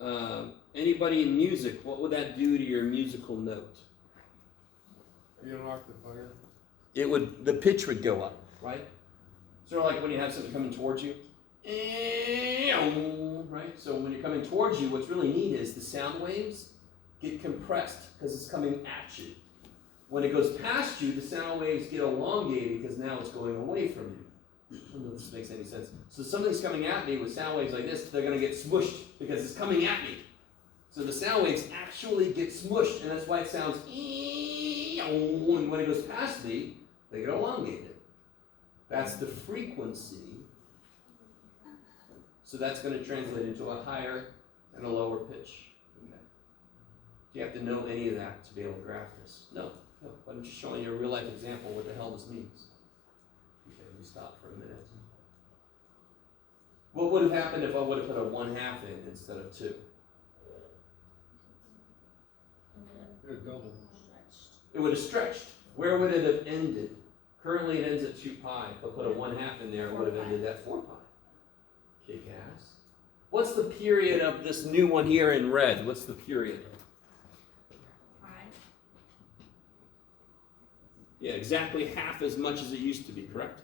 Okay. Anybody in music, what would that do to your musical note? Be an octave higher. It would, the pitch would go up, right? Sort of like when you have something coming towards you. Right? So when you're coming towards you, what's really neat is the sound waves get compressed because it's coming at you. When it goes past you, the sound waves get elongated because now it's going away from you. I don't know if this makes any sense. So something's coming at me with sound waves like this, they're going to get smushed because it's coming at me. So the sound waves actually get smushed, and that's why it sounds and when it goes past me, they get elongated. That's the frequency. So that's going to translate into a higher and a lower pitch. Okay. Do you have to know any of that to be able to graph this? No. I'm just showing you a real life example of what the hell this means. Okay, let me stop for a minute. What would have happened if I would have put a 1/2 in instead of 2? Yeah, double. It would have stretched. Where would it have ended? Currently it ends at 2 pi. If I put a 1/2 in there, it would have ended at 4 pi. Kick ass. What's the period of this new one here in red? What's the period? Yeah, exactly half as much as it used to be, correct?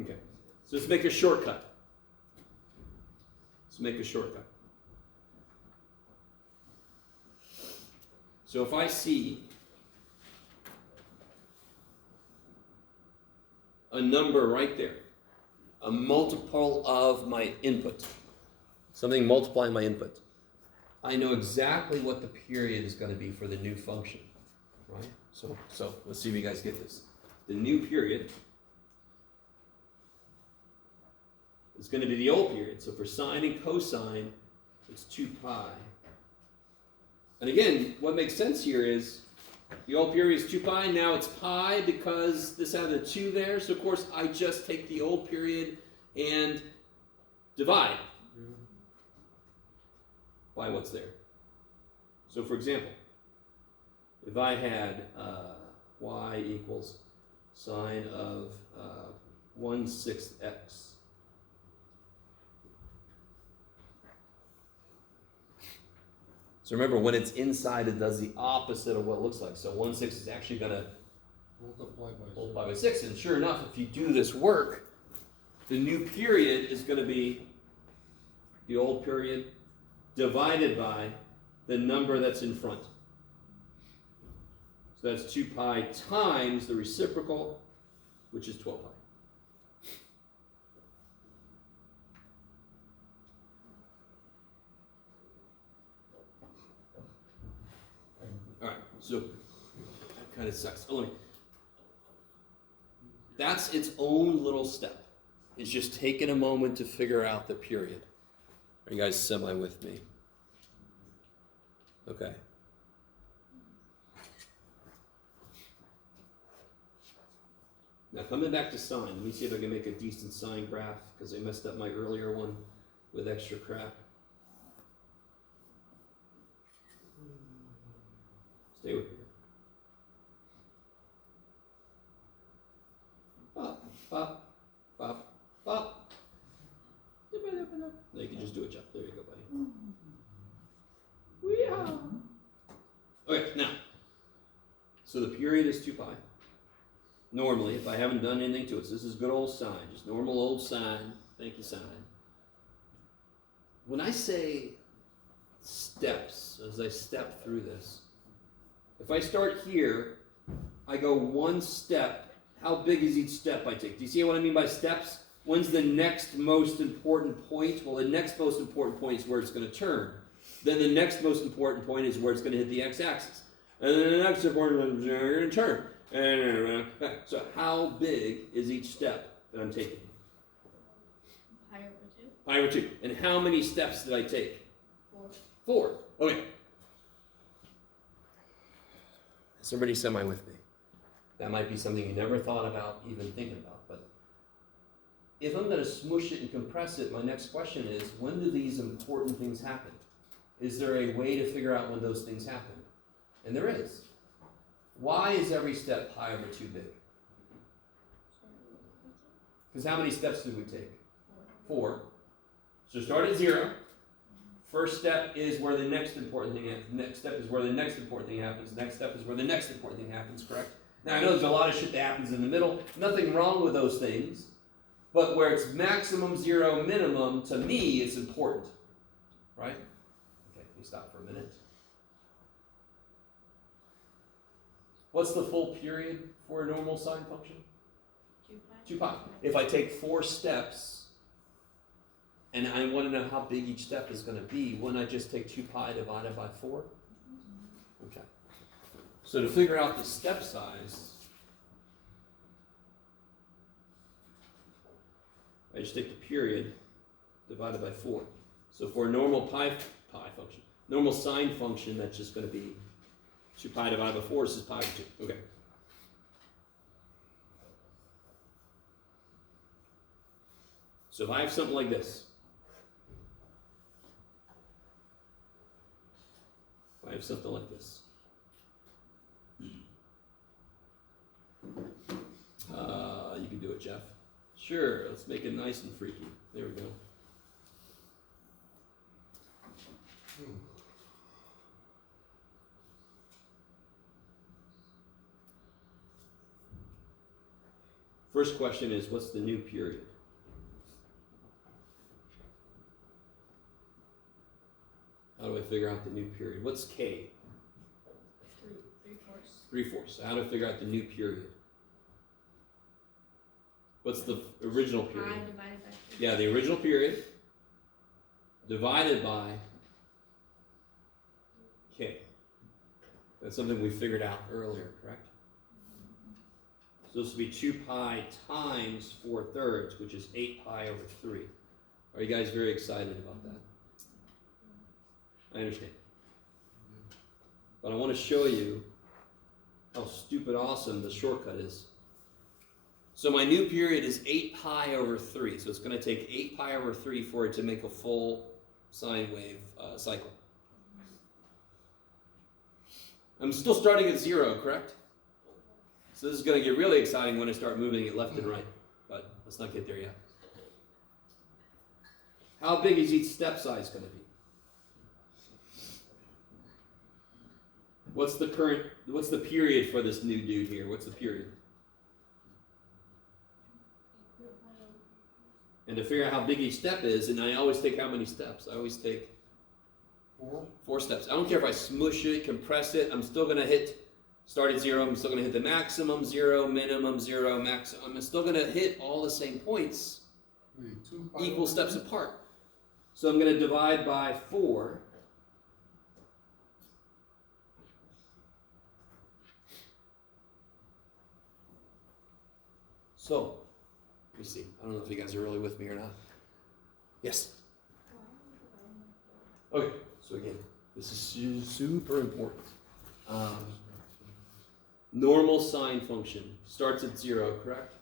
Okay. So let's make a shortcut. Let's make a shortcut. So if I see a number right there, a multiple of my input, something multiplying my input, I know exactly what the period is going to be for the new function, right? So let's see if you guys get this. The new period is going to be the old period. So for sine and cosine, it's 2 pi. And again, what makes sense here is the old period is 2 pi, now it's pi because this had a 2 there. So of course I just take the old period and divide by what's there. So for example, if I had y equals sine of 1/6 x. So remember, when it's inside, it does the opposite of what it looks like. So 1/6 is actually going to multiply by 6. And sure enough, if you do this work, the new period is going to be the old period divided by the number that's in front. So that's 2 pi times the reciprocal, which is 12 pi. So that kind of sucks. Oh, that's its own little step. It's just taking a moment to figure out the period. Are you guys semi with me? Okay. Now coming back to sine, let me see if I can make a decent sine graph, because I messed up my earlier one with extra crap. Stay with me. Bop, bop, bop, bop. Now you can just do it, Jeff. There you go, buddy. Weehaw. Okay, now, so the period is 2 pi. Normally, if I haven't done anything to it, so this is good old sine, just normal old sine. Thank you, sine. When I say steps, as I step through this, if I start here, I go one step. How big is each step I take? Do you see what I mean by steps? When's the next most important point? Well, the next most important point is where it's going to turn. Then the next most important point is where it's going to hit the x-axis. And then the next important one is going to turn. So how big is each step that I'm taking? Pi over 2. Pi over 2. And how many steps did I take? 4. 4. Okay. Is everybody semi with me? That might be something you never thought about even thinking about. But if I'm going to smush it and compress it, my next question is, when do these important things happen? Is there a way to figure out when those things happen? And there is. Why is every step pi over 2 big? Because how many steps did we take? 4. So start at 0. First step is where the next important thing happens. Next step is where the next important thing happens. Next step is where the next important thing happens, correct? Now I know there's a lot of shit that happens in the middle. Nothing wrong with those things. But where it's maximum, 0, minimum, to me, it's important. Right? Okay, let me stop for a minute. What's the full period for a normal sine function? 2 pi. 2 pi. If I take 4 steps, and I want to know how big each step is going to be, wouldn't I just take 2 pi divided by 4? Okay. So to figure out the step size, I just take the period divided by 4. So for a normal pi function, normal sine function, that's just going to be 2 pi divided by 4, this is pi over 2. Okay. So if I have something like this, if I have something like this, you can do it, Jeff. Sure, let's make it nice and freaky. There we go. First question is, what's the new period? How do I figure out the new period? What's K? 3/4. 3/4. So how do I figure out the new period? What's the original Pi period? divided by 3. Yeah, the original period divided by K. That's something we figured out earlier, correct? So this would be 2 pi times 4/3, which is 8 pi over 3. Are you guys very excited about that? I understand. But I want to show you how stupid awesome the shortcut is. So my new period is 8 pi over 3. So it's going to take 8 pi over 3 for it to make a full sine wave cycle. I'm still starting at 0, correct? So this is going to get really exciting when I start moving it left and right. But let's not get there yet. How big is each step size going to be? What's the period for this new dude here? What's the period? And to figure out how big each step is, and I always take how many steps? I always take 4 steps. I don't care if I smush it, compress it, I'm still going to start at 0, I'm still going to hit the maximum, 0, minimum, 0, maximum. I'm still going to hit all the same points, equal steps apart. So I'm going to divide by 4. So, let me see. I don't know if you guys are really with me or not. Yes? Okay, so again, this is super important. Normal sine function starts at 0, correct?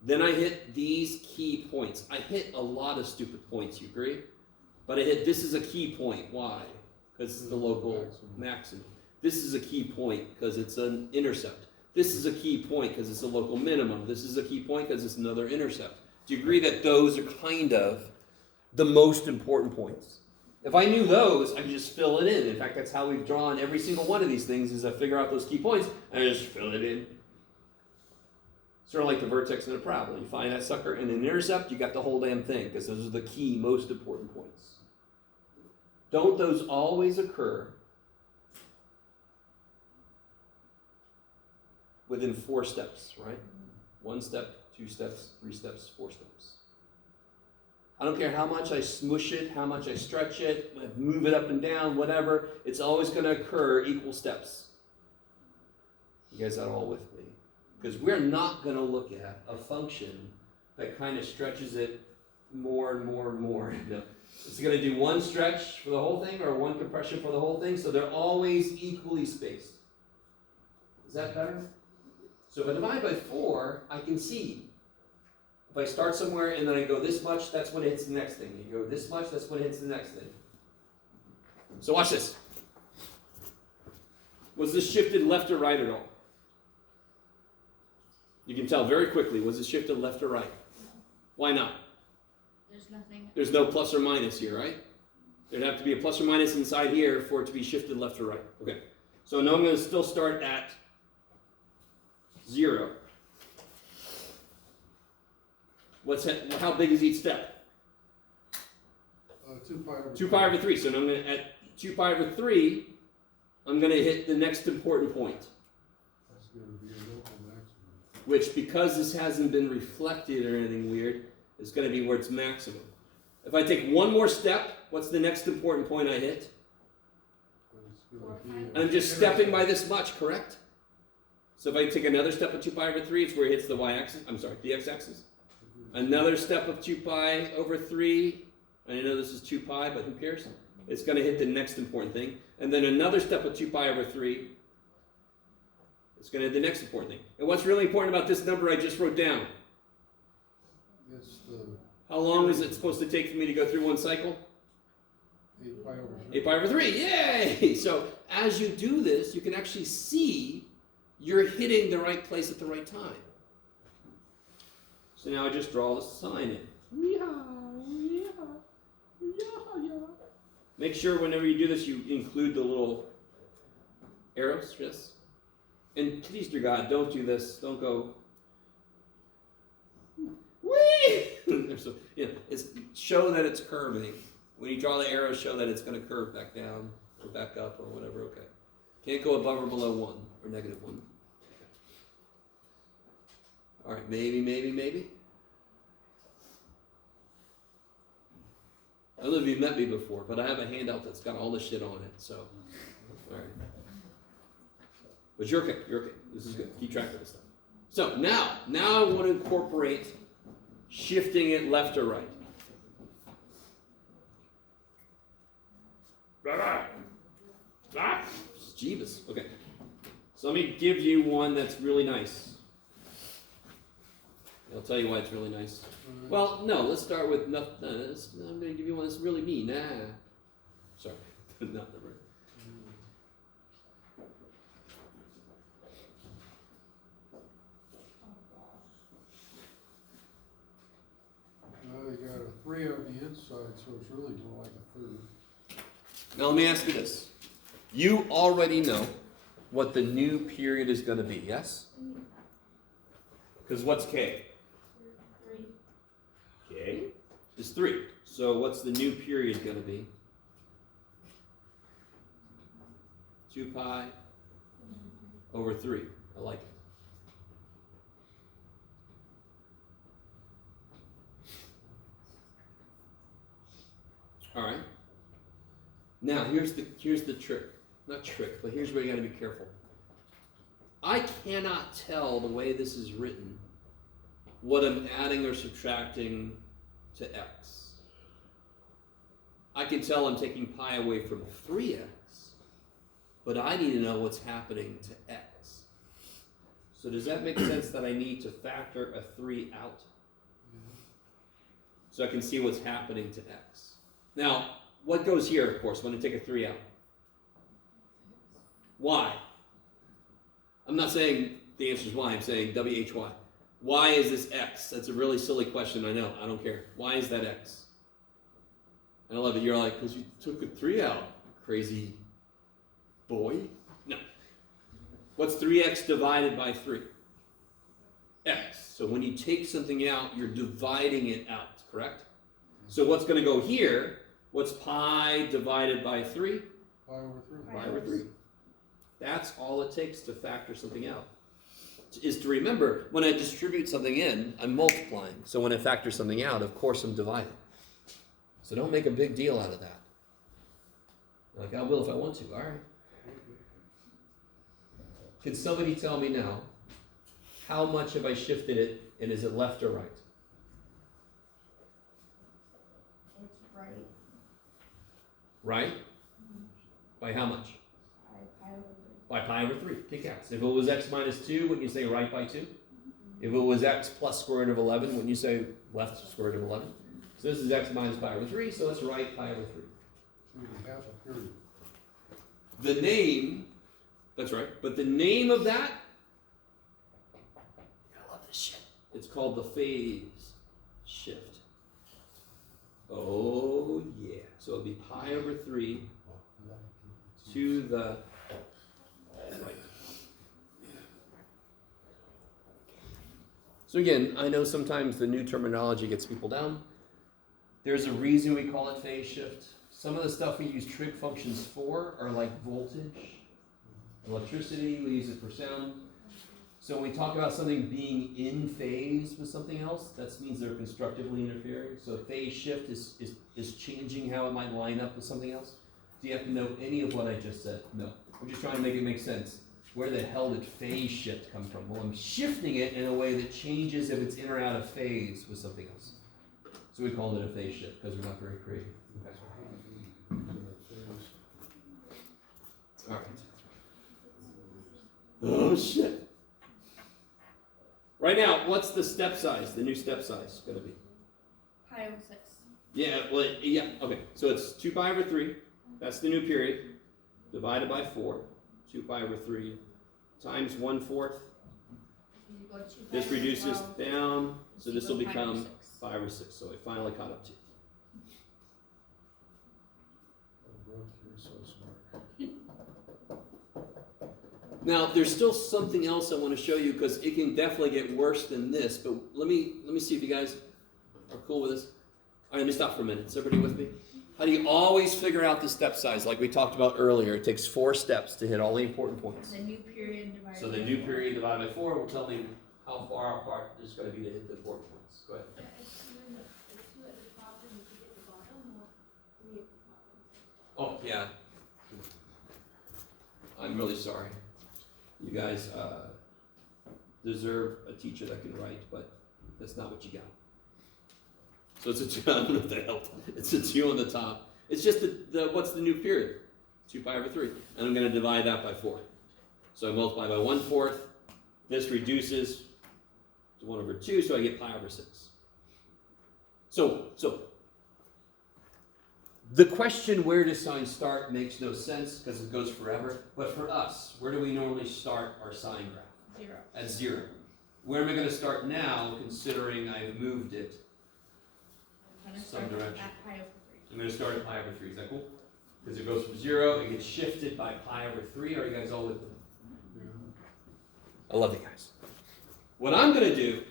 Then I hit these key points. I hit a lot of stupid points, you agree? But I hit, this is a key point. Why? Because this is the local maximum. This is a key point because it's an intercept. This is a key point because it's a local minimum. This is a key point because it's another intercept. Do you agree that those are kind of the most important points? If I knew those, I could just fill it in. In fact, that's how we've drawn every single one of these things, is I figure out those key points and I just fill it in. Sort of like the vertex in a parabola. You find that sucker and an intercept, you got the whole damn thing, because those are the key, most important points. Don't those always occur within 4 steps, right? 1 step, 2 steps, 3 steps, 4 steps. I don't care how much I smush it, how much I stretch it, move it up and down, whatever. It's always going to occur equal steps. You guys are all with me? Because we're not going to look at a function that kind of stretches it more and more and more. No. It's going to do 1 stretch for the whole thing or 1 compression for the whole thing, so they're always equally spaced. Is that better? So if I divide by 4, I can see. If I start somewhere and then I go this much, that's when it hits the next thing. You go this much, that's when it hits the next thing. So watch this. Was this shifted left or right at all? You can tell very quickly, was it shifted left or right? Why not? There's nothing. There's no plus or minus here, right? There'd have to be a plus or minus inside here for it to be shifted left or right. Okay. So now I'm going to still start at 0. How big is each step? 2 pi over 2 pi over 3. So now I'm going to, at 2 pi over 3, I'm going to hit the next important point. That's going to be a local maximum. Which, because this hasn't been reflected or anything weird, is going to be where it's maximum. If I take 1 more step, what's the next important point I hit? It's going to be I'm just stepping by this much, correct? So if I take another step of 2 pi over 3, it's where it hits the y-axis. I'm sorry, the x-axis. Another step of 2 pi over 3. I know this is 2 pi, but who cares? It's going to hit the next important thing. And then another step of 2 pi over 3. It's going to hit the next important thing. And what's really important about this number I just wrote down? It's the How long is it supposed to take for me to go through 1 cycle? 8 pi over 3. 8 pi over 3. Yay! So as you do this, you can actually see you're hitting the right place at the right time. So now I just draw the sine in. Make sure whenever you do this, you include the little arrows, yes? And please, dear God, don't do this. Don't go, whee! So, it's show that it's curving. When you draw the arrow, show that it's going to curve back down or back up or whatever, okay. Can't go above or below 1 or negative 1. All right, maybe. I don't know if you've met me before, but I have a handout that's got all this shit on it, so, all right. But you're okay. This is good. Keep track of this stuff. So now I want to incorporate shifting it left or right. Jeebus. Okay. So let me give you one that's really nice. I'll tell you why it's really nice. Well, no, let's start with nothing. I'm going to give you one that's really mean. Sorry. Not the right. Now you got a 3 on the inside, so it's really more like a 3rd. Now let me ask you this. You already know what the new period is going to be, yes? Because what's K? 3. K is 3. So what's the new period going to be? 2 pi over 3. I like it. All right. Now here's the trick. Not trick, but here's where you got to be careful. I cannot tell the way this is written what I'm adding or subtracting to x. I can tell I'm taking pi away from 3x, but I need to know what's happening to x. So does that make sense that I need to factor a 3 out? So I can see what's happening to x. Now, what goes here, of course, when I take a 3 out? Why? I'm not saying the answer is y, I'm saying WHY. Why is this x? That's a really silly question, I know, I don't care. Why is that x? I love it, you're like, because you took a 3 out, crazy boy. No. What's 3x divided by 3? X. So when you take something out, you're dividing it out, correct? So what's going to go here? What's pi divided by 3? Pi over 3. Pi over 3. That's all it takes to factor something out. Is to remember, when I distribute something in, I'm multiplying. So when I factor something out, of course I'm dividing. So don't make a big deal out of that. Like, I will if I want to. All right. Can somebody tell me now, how much have I shifted it, and is it left or right? It's right. Right? By how much? Pi over 3. By pi over 3. Kick ass. If it was x minus 2, wouldn't you say right by 2? If it was x plus square root of 11, wouldn't you say left square root of 11? So this is x minus pi over 3, so it's right pi over 3. We have a period. The name, that's right, but the name of that, I love this shit. It's called the phase shift. Oh yeah. So it'll be pi over 3 to the right. So again, I know sometimes the new terminology gets people down. There's a reason we call it phase shift. Some of the stuff we use trig functions for are like voltage, electricity, we use it for sound. So when we talk about something being in phase with something else, that means they're constructively interfering. So phase shift is changing how it might line up with something else. Do you have to know any of what I just said? No. I'm just trying to make it make sense. Where the hell did phase shift come from? Well, I'm shifting it in a way that changes if it's in or out of phase with something else. So we called it a phase shift because we're not very creative. All right. Oh shit. Right now, what's the step size? The new step size going to be? Pi over 6. Yeah, well, yeah, okay. So it's 2 pi over 3. That's the new period. Divided by 4. 2 pi over 3 times 1/4. You go 2 pi This over reduces 12, down, so this will equals pi over become 6. 5 or 6. So it finally caught up to you. You're so smart. Now, there's still something else I want to show you because it can definitely get worse than this. But let me see if you guys are cool with this. All right, let me stop for a minute. Is everybody with me? How do you always figure out the step size? Like we talked about earlier, it takes 4 steps to hit all the important points. The new period divided So the by new 4. period divided by 4 will tell me how far apart it's going to be to hit the important points. Go ahead. Oh, yeah. I'm really sorry. You guys deserve a teacher that can write, but that's not what you got. So it's a 2, I don't know if that helped. It's a 2 on the top. It's just the what's the new period? 2 pi over 3. And I'm going to divide that by 4. So I multiply by 1/4. This reduces to 1 over 2, so I get pi over 6. So the question where does sine start makes no sense because it goes forever. But for us, where do we normally start our sine graph? 0. At 0. Where am I going to start now, considering I've moved it? I'm going to Some start direction. at pi over 3. I'm going to start at pi over 3. Is that cool? Because it goes from 0, it gets shifted by pi over 3. Are you guys all with me? I love you guys. What I'm going to do,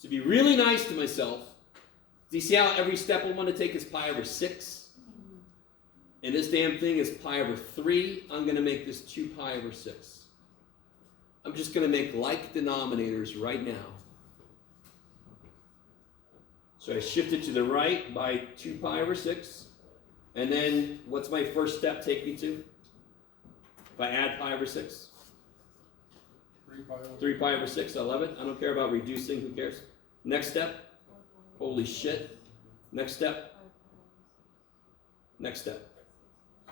to be really nice to myself, do you see how every step I want to take is pi over 6? And this damn thing is pi over 3. I'm going to make this 2 pi over 6. I'm just going to make like denominators right now. So I shift it to the right by 2 pi over 6. And then what's my first step take me to? If I add pi over 6? 3 pi over. 3 pi over 6, I love it. I don't care about reducing, who cares? Next step. Holy shit. Next step. Next step.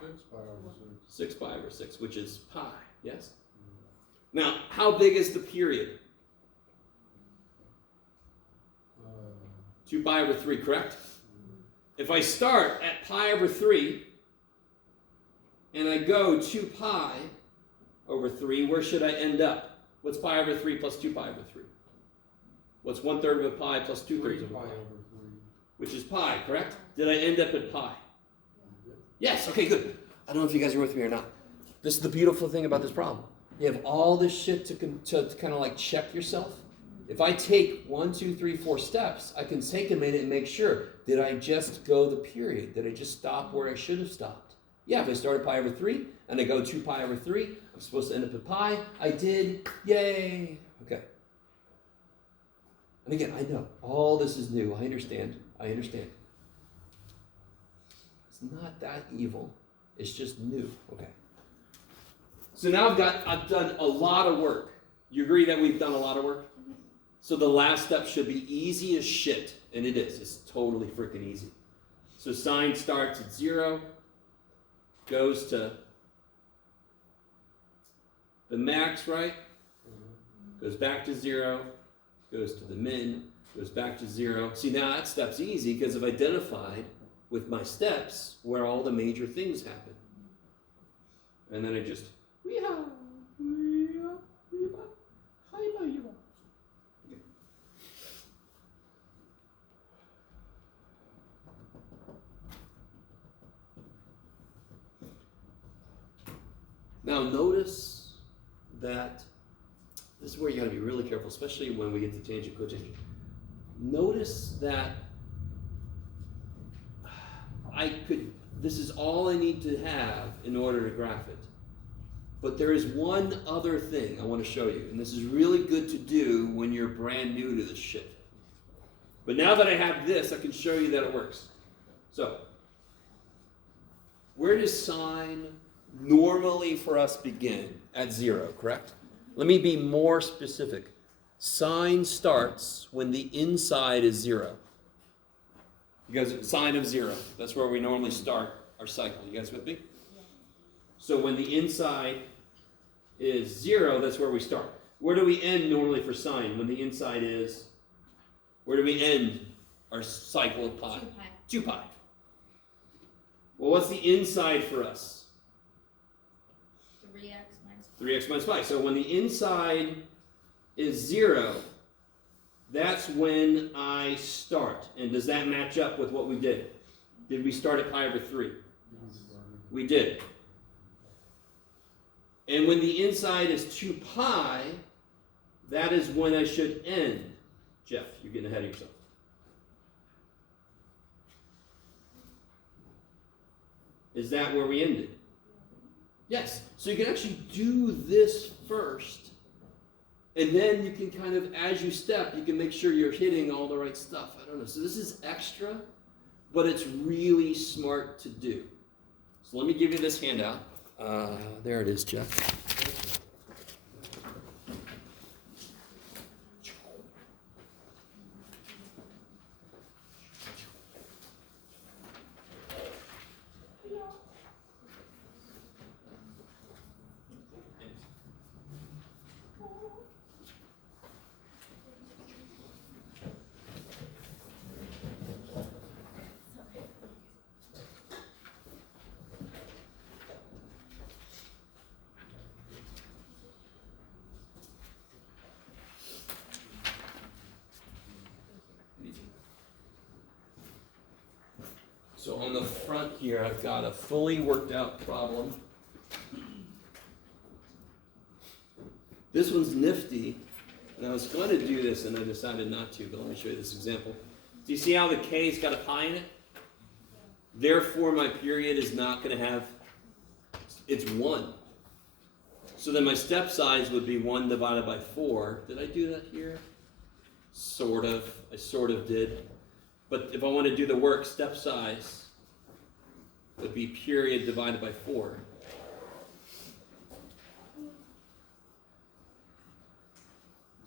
6 pi over 6. 6 pi over 6, which is pi, yes? Now, how big is the period? 2 pi over 3, correct? If I start at pi over 3, and I go 2 pi over 3, where should I end up? What's pi over 3 plus 2 pi over 3? What's 1/3 of a pi plus 2/3 of a pi pi? over 3. Which is pi, correct? Did I end up at pi? Yes, okay, good. I don't know if you guys are with me or not. This is the beautiful thing about this problem. You have all this shit to kind of like check yourself. If I take 1, 2, 3, 4 steps, I can take a minute and make sure, did I just go the period? Did I just stop where I should have stopped? Yeah, if I start at pi over 3 and I go 2 pi over 3, I'm supposed to end up at pi. I did. Yay. Okay. And again, I know all this is new. I understand. It's not that evil. It's just new. Okay. So now I've done a lot of work. You agree that we've done a lot of work? So the last step should be easy as shit. And it is. It's totally freaking easy. So sine starts at 0, goes to the max, right? Goes back to 0, goes to the min, goes back to 0. See, now that step's easy because I've identified with my steps where all the major things happen. And then I just, now notice that this is where you got to be really careful, especially when we get to tangent cotangent. Notice that this is all I need to have in order to graph it. But there is one other thing I want to show you, and this is really good to do when you're brand new to this shit. But now that I have this, I can show you that it works. So, where does sine normally for us begin? At 0, correct? Let me be more specific. Sine starts when the inside is 0. You guys, sine of 0. That's where we normally start our cycle. You guys with me? Yeah. So when the inside is 0, that's where we start. Where do we end normally for sine? When the inside is, where do we end our cycle of pi? 2 pi. Well, what's the inside for us? 3x minus pi. So when the inside is 0, that's when I start. And does that match up with what we did? Did we start at pi over 3? We did. And when the inside is 2 pi, that is when I should end. Jeff, you're getting ahead of yourself. Is that where we ended? Yes. So you can actually do this first, and then you can kind of, as you step, you can make sure you're hitting all the right stuff. I don't know. So this is extra, but it's really smart to do. So let me give you this handout. There it is, Jeff. So on the front here, I've got a fully worked out problem. This one's nifty, and I was going to do this and I decided not to, but let me show you this example. Do you see how the k's got a pi in it? Therefore, my period is not going to have, it's 1. So then my step size would be 1 divided by 4. Did I do that here? Sort of. I sort of did. But if I want to do the work, step size would be period divided by 4.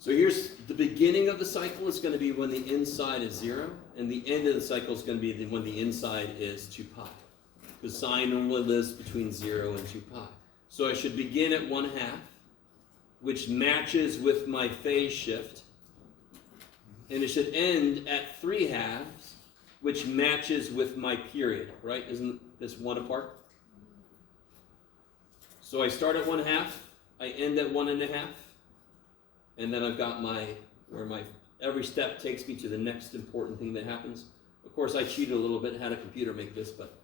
So here's the beginning of the cycle is going to be when the inside is 0, and the end of the cycle is going to be when the inside is 2 pi. The sine normally lives between 0 and 2 pi. So I should begin at 1/2, which matches with my phase shift, and it should end at 3/2, which matches with my period, right? Isn't this 1 apart? So I start at 1/2, I end at 1.5, and then I've got every step takes me to the next important thing that happens. Of course, I cheated a little bit, had a computer make this, but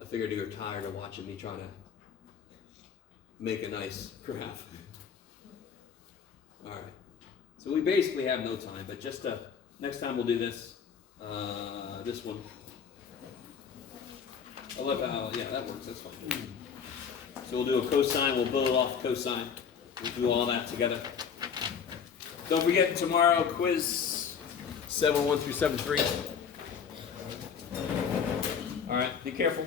I figured you were tired of watching me try to make a nice graph. All right. So we basically have no time, but just next time we'll do this. This one. I love how, yeah, that works, that's fine. So we'll do a cosine, we'll build it off cosine. We'll do all that together. Don't forget tomorrow, quiz 7.1 through 7.3. All right, be careful.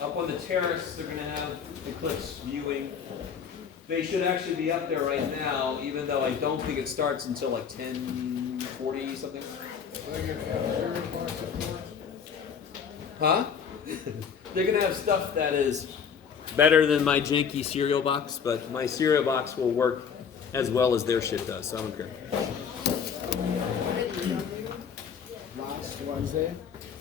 Up on the terrace, they're gonna have eclipse viewing. They should actually be up there right now, even though I don't think it starts until like 10:40 something. Are they gonna have cereal boxes for us? Huh? They're gonna have stuff that is better than my janky cereal box, but my cereal box will work as well as their shit does, so I don't care. Last Wednesday,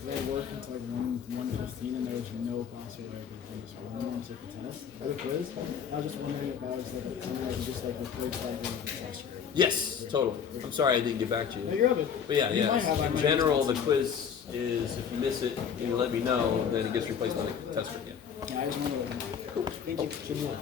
they worked until like 1:15, and there was no class or like finish. I wanted to take the test, the quiz. I was just wondering if that was like something I could just like replace that with the test. Yes, totally. I'm sorry I didn't get back to No, you. you're good. But yeah, You yeah. might have, I In might general, have. the quiz is, if you miss it, you let me know, then it gets replaced by the tester again. Yeah, I just wanted to. Cool. Thank you. Good luck.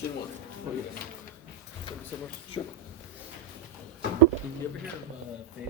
Chin one. Oh, yeah. Thank you so much. Sure. You ever hear of phase